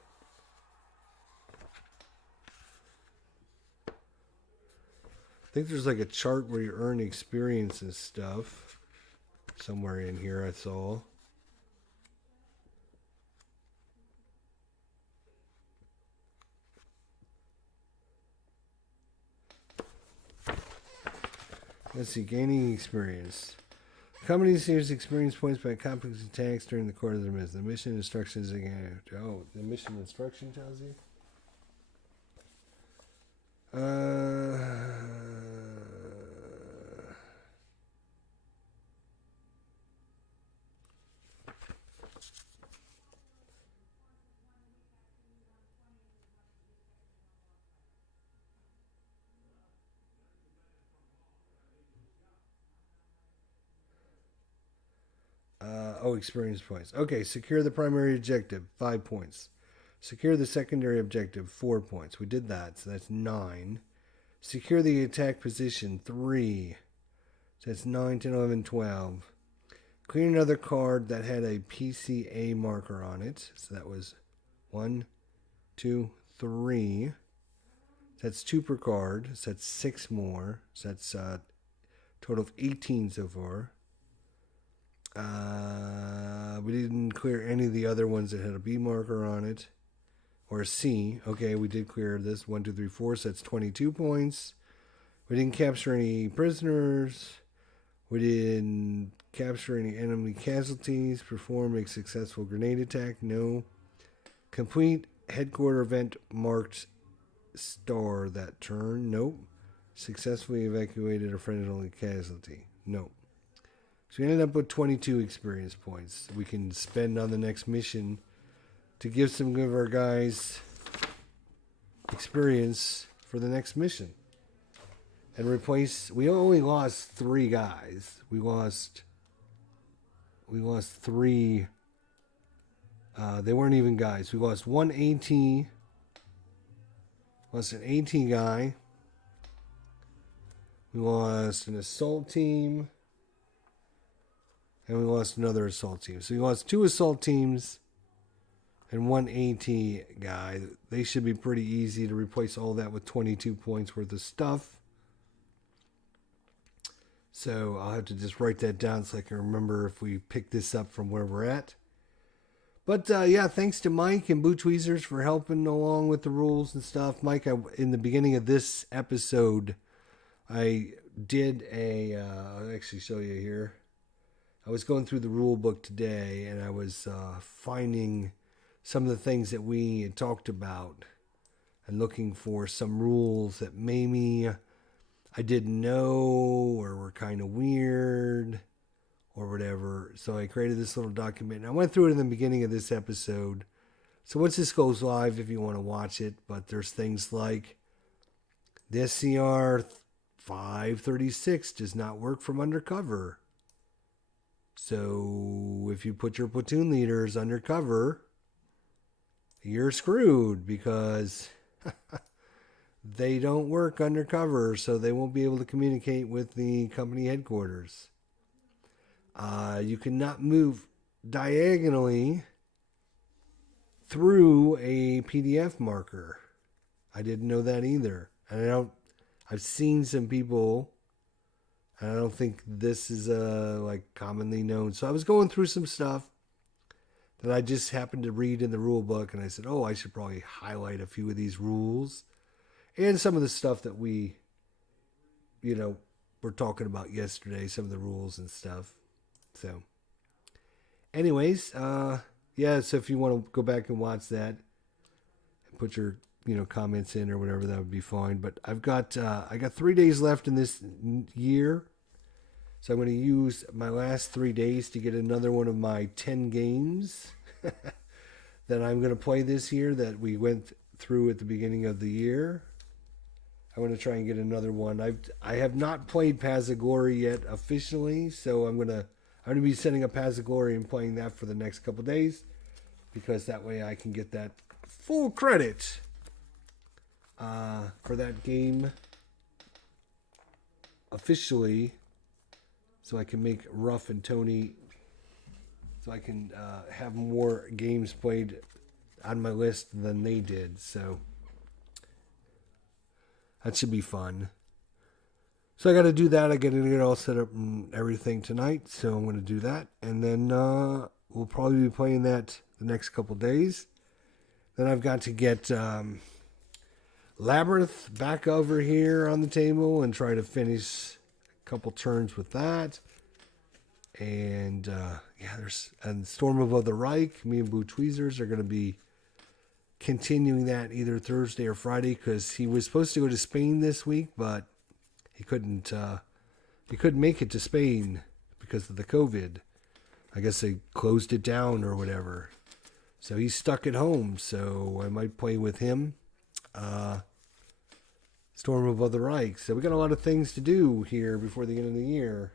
think there's like a chart where you earn experience and stuff. Somewhere in here I saw. Let's see, gaining experience. Company receives experience points by accomplishing attacks during the course of their mission. The mission instructions again. Oh, the mission instruction tells you? Experience points. Okay, secure the primary objective, 5 points. Secure the secondary objective, 4 points. We did that, so that's 9. Secure the attack position, 3. So that's 9, 10, 11, 12. Clear another card that had a PCA marker on it. So that was 1, 2, 3. So that's 2 per card. So that's 6 more. So that's a total of 18 so far. We didn't clear any of the other ones that had a B marker on it. Or a C. Okay, we did clear this. 1, 2, 3, 4. So that's 22 points. We didn't capture any prisoners. We didn't capture any enemy casualties. Perform a successful grenade attack. No. Complete headquarter event marked star that turn. Nope. Successfully evacuated a friendly casualty. Nope. So we ended up with 22 experience points we can spend on the next mission to give some of our guys experience for the next mission. And replace, we only lost 3 guys. We lost 3, they weren't even guys. We lost one AT, lost an AT guy. We lost an assault team. And we lost another assault team. So we lost 2 assault teams and 1 AT guy. They should be pretty easy to replace all that with 22 points worth of stuff. So I'll have to just write that down so I can remember if we pick this up from where we're at. But yeah, thanks to Mike and Pt2 for helping along with the rules and stuff. Mike, in the beginning of this episode, I did I'll actually show you here. I was going through the rule book today, and I was finding some of the things that we had talked about and looking for some rules that maybe I didn't know or were kind of weird or whatever. So I created this little document, and I went through it in the beginning of this episode. So once this goes live, if you want to watch it, but there's things like the SCR 536 does not work from undercover. So if you put your platoon leaders undercover, you're screwed because they don't work undercover, so they won't be able to communicate with the company headquarters. You cannot move diagonally through a PDF marker. I didn't know that either. And I've seen some people, and I don't think this is like commonly known. So I was going through some stuff that I just happened to read in the rule book, and I said, oh, I should probably highlight a few of these rules and some of the stuff that we, were talking about yesterday, some of the rules and stuff. So anyways, yeah, so if you want to go back and watch that and put your, comments in or whatever, that would be fine. But I got 3 days left in this year. So I'm going to use my last 3 days to get another one of my 10 games that I'm going to play this year that we went through at the beginning of the year. I want to try and get another one. I have not played Paths of Glory yet officially, so I'm going to be setting up Paths of Glory and playing that for the next couple days, because that way I can get that full credit for that game officially, so I can make Ruff and Tony, so I can have more games played on my list than they did. So that should be fun. So I got to do that. I got to get it all set up and everything tonight. So I'm going to do that. And then we'll probably be playing that the next couple days. Then I've got to get Labyrinth back over here on the table and try to finish a couple turns with that. And and Storm of the Reich. Me and Pt2 are going to be continuing that either Thursday or Friday, because he was supposed to go to Spain this week, but he couldn't make it to Spain because of the COVID. I guess they closed it down or whatever. So he's stuck at home. So I might play with him. Storm of the Reich. So we got a lot of things to do here before the end of the year.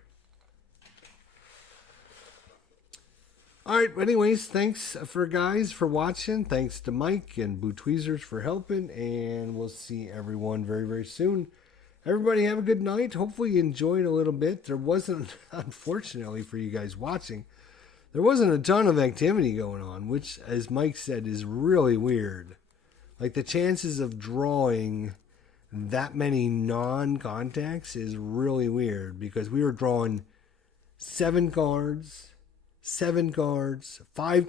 All right. Anyways, thanks for watching. Thanks to Mike and Pt2 for helping. And we'll see everyone very, very soon. Everybody have a good night. Hopefully you enjoyed a little bit. There wasn't, unfortunately for you guys watching, there wasn't a ton of activity going on, which, as Mike said, is really weird. Like, the chances of drawing that many non-contacts is really weird, because we were drawing 7 cards, 5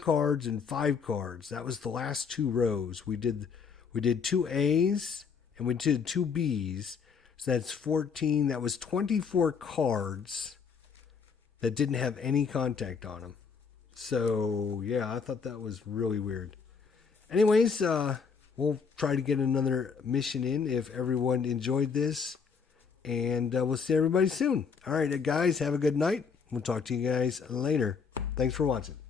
cards, and 5 cards. That was the last 2 rows. We did 2 A's and we did 2 B's. So that's 14. That was 24 cards that didn't have any contact on them. So, yeah, I thought that was really weird. Anyways, we'll try to get another mission in if everyone enjoyed this. And we'll see everybody soon. All right, guys, have a good night. We'll talk to you guys later. Thanks for watching.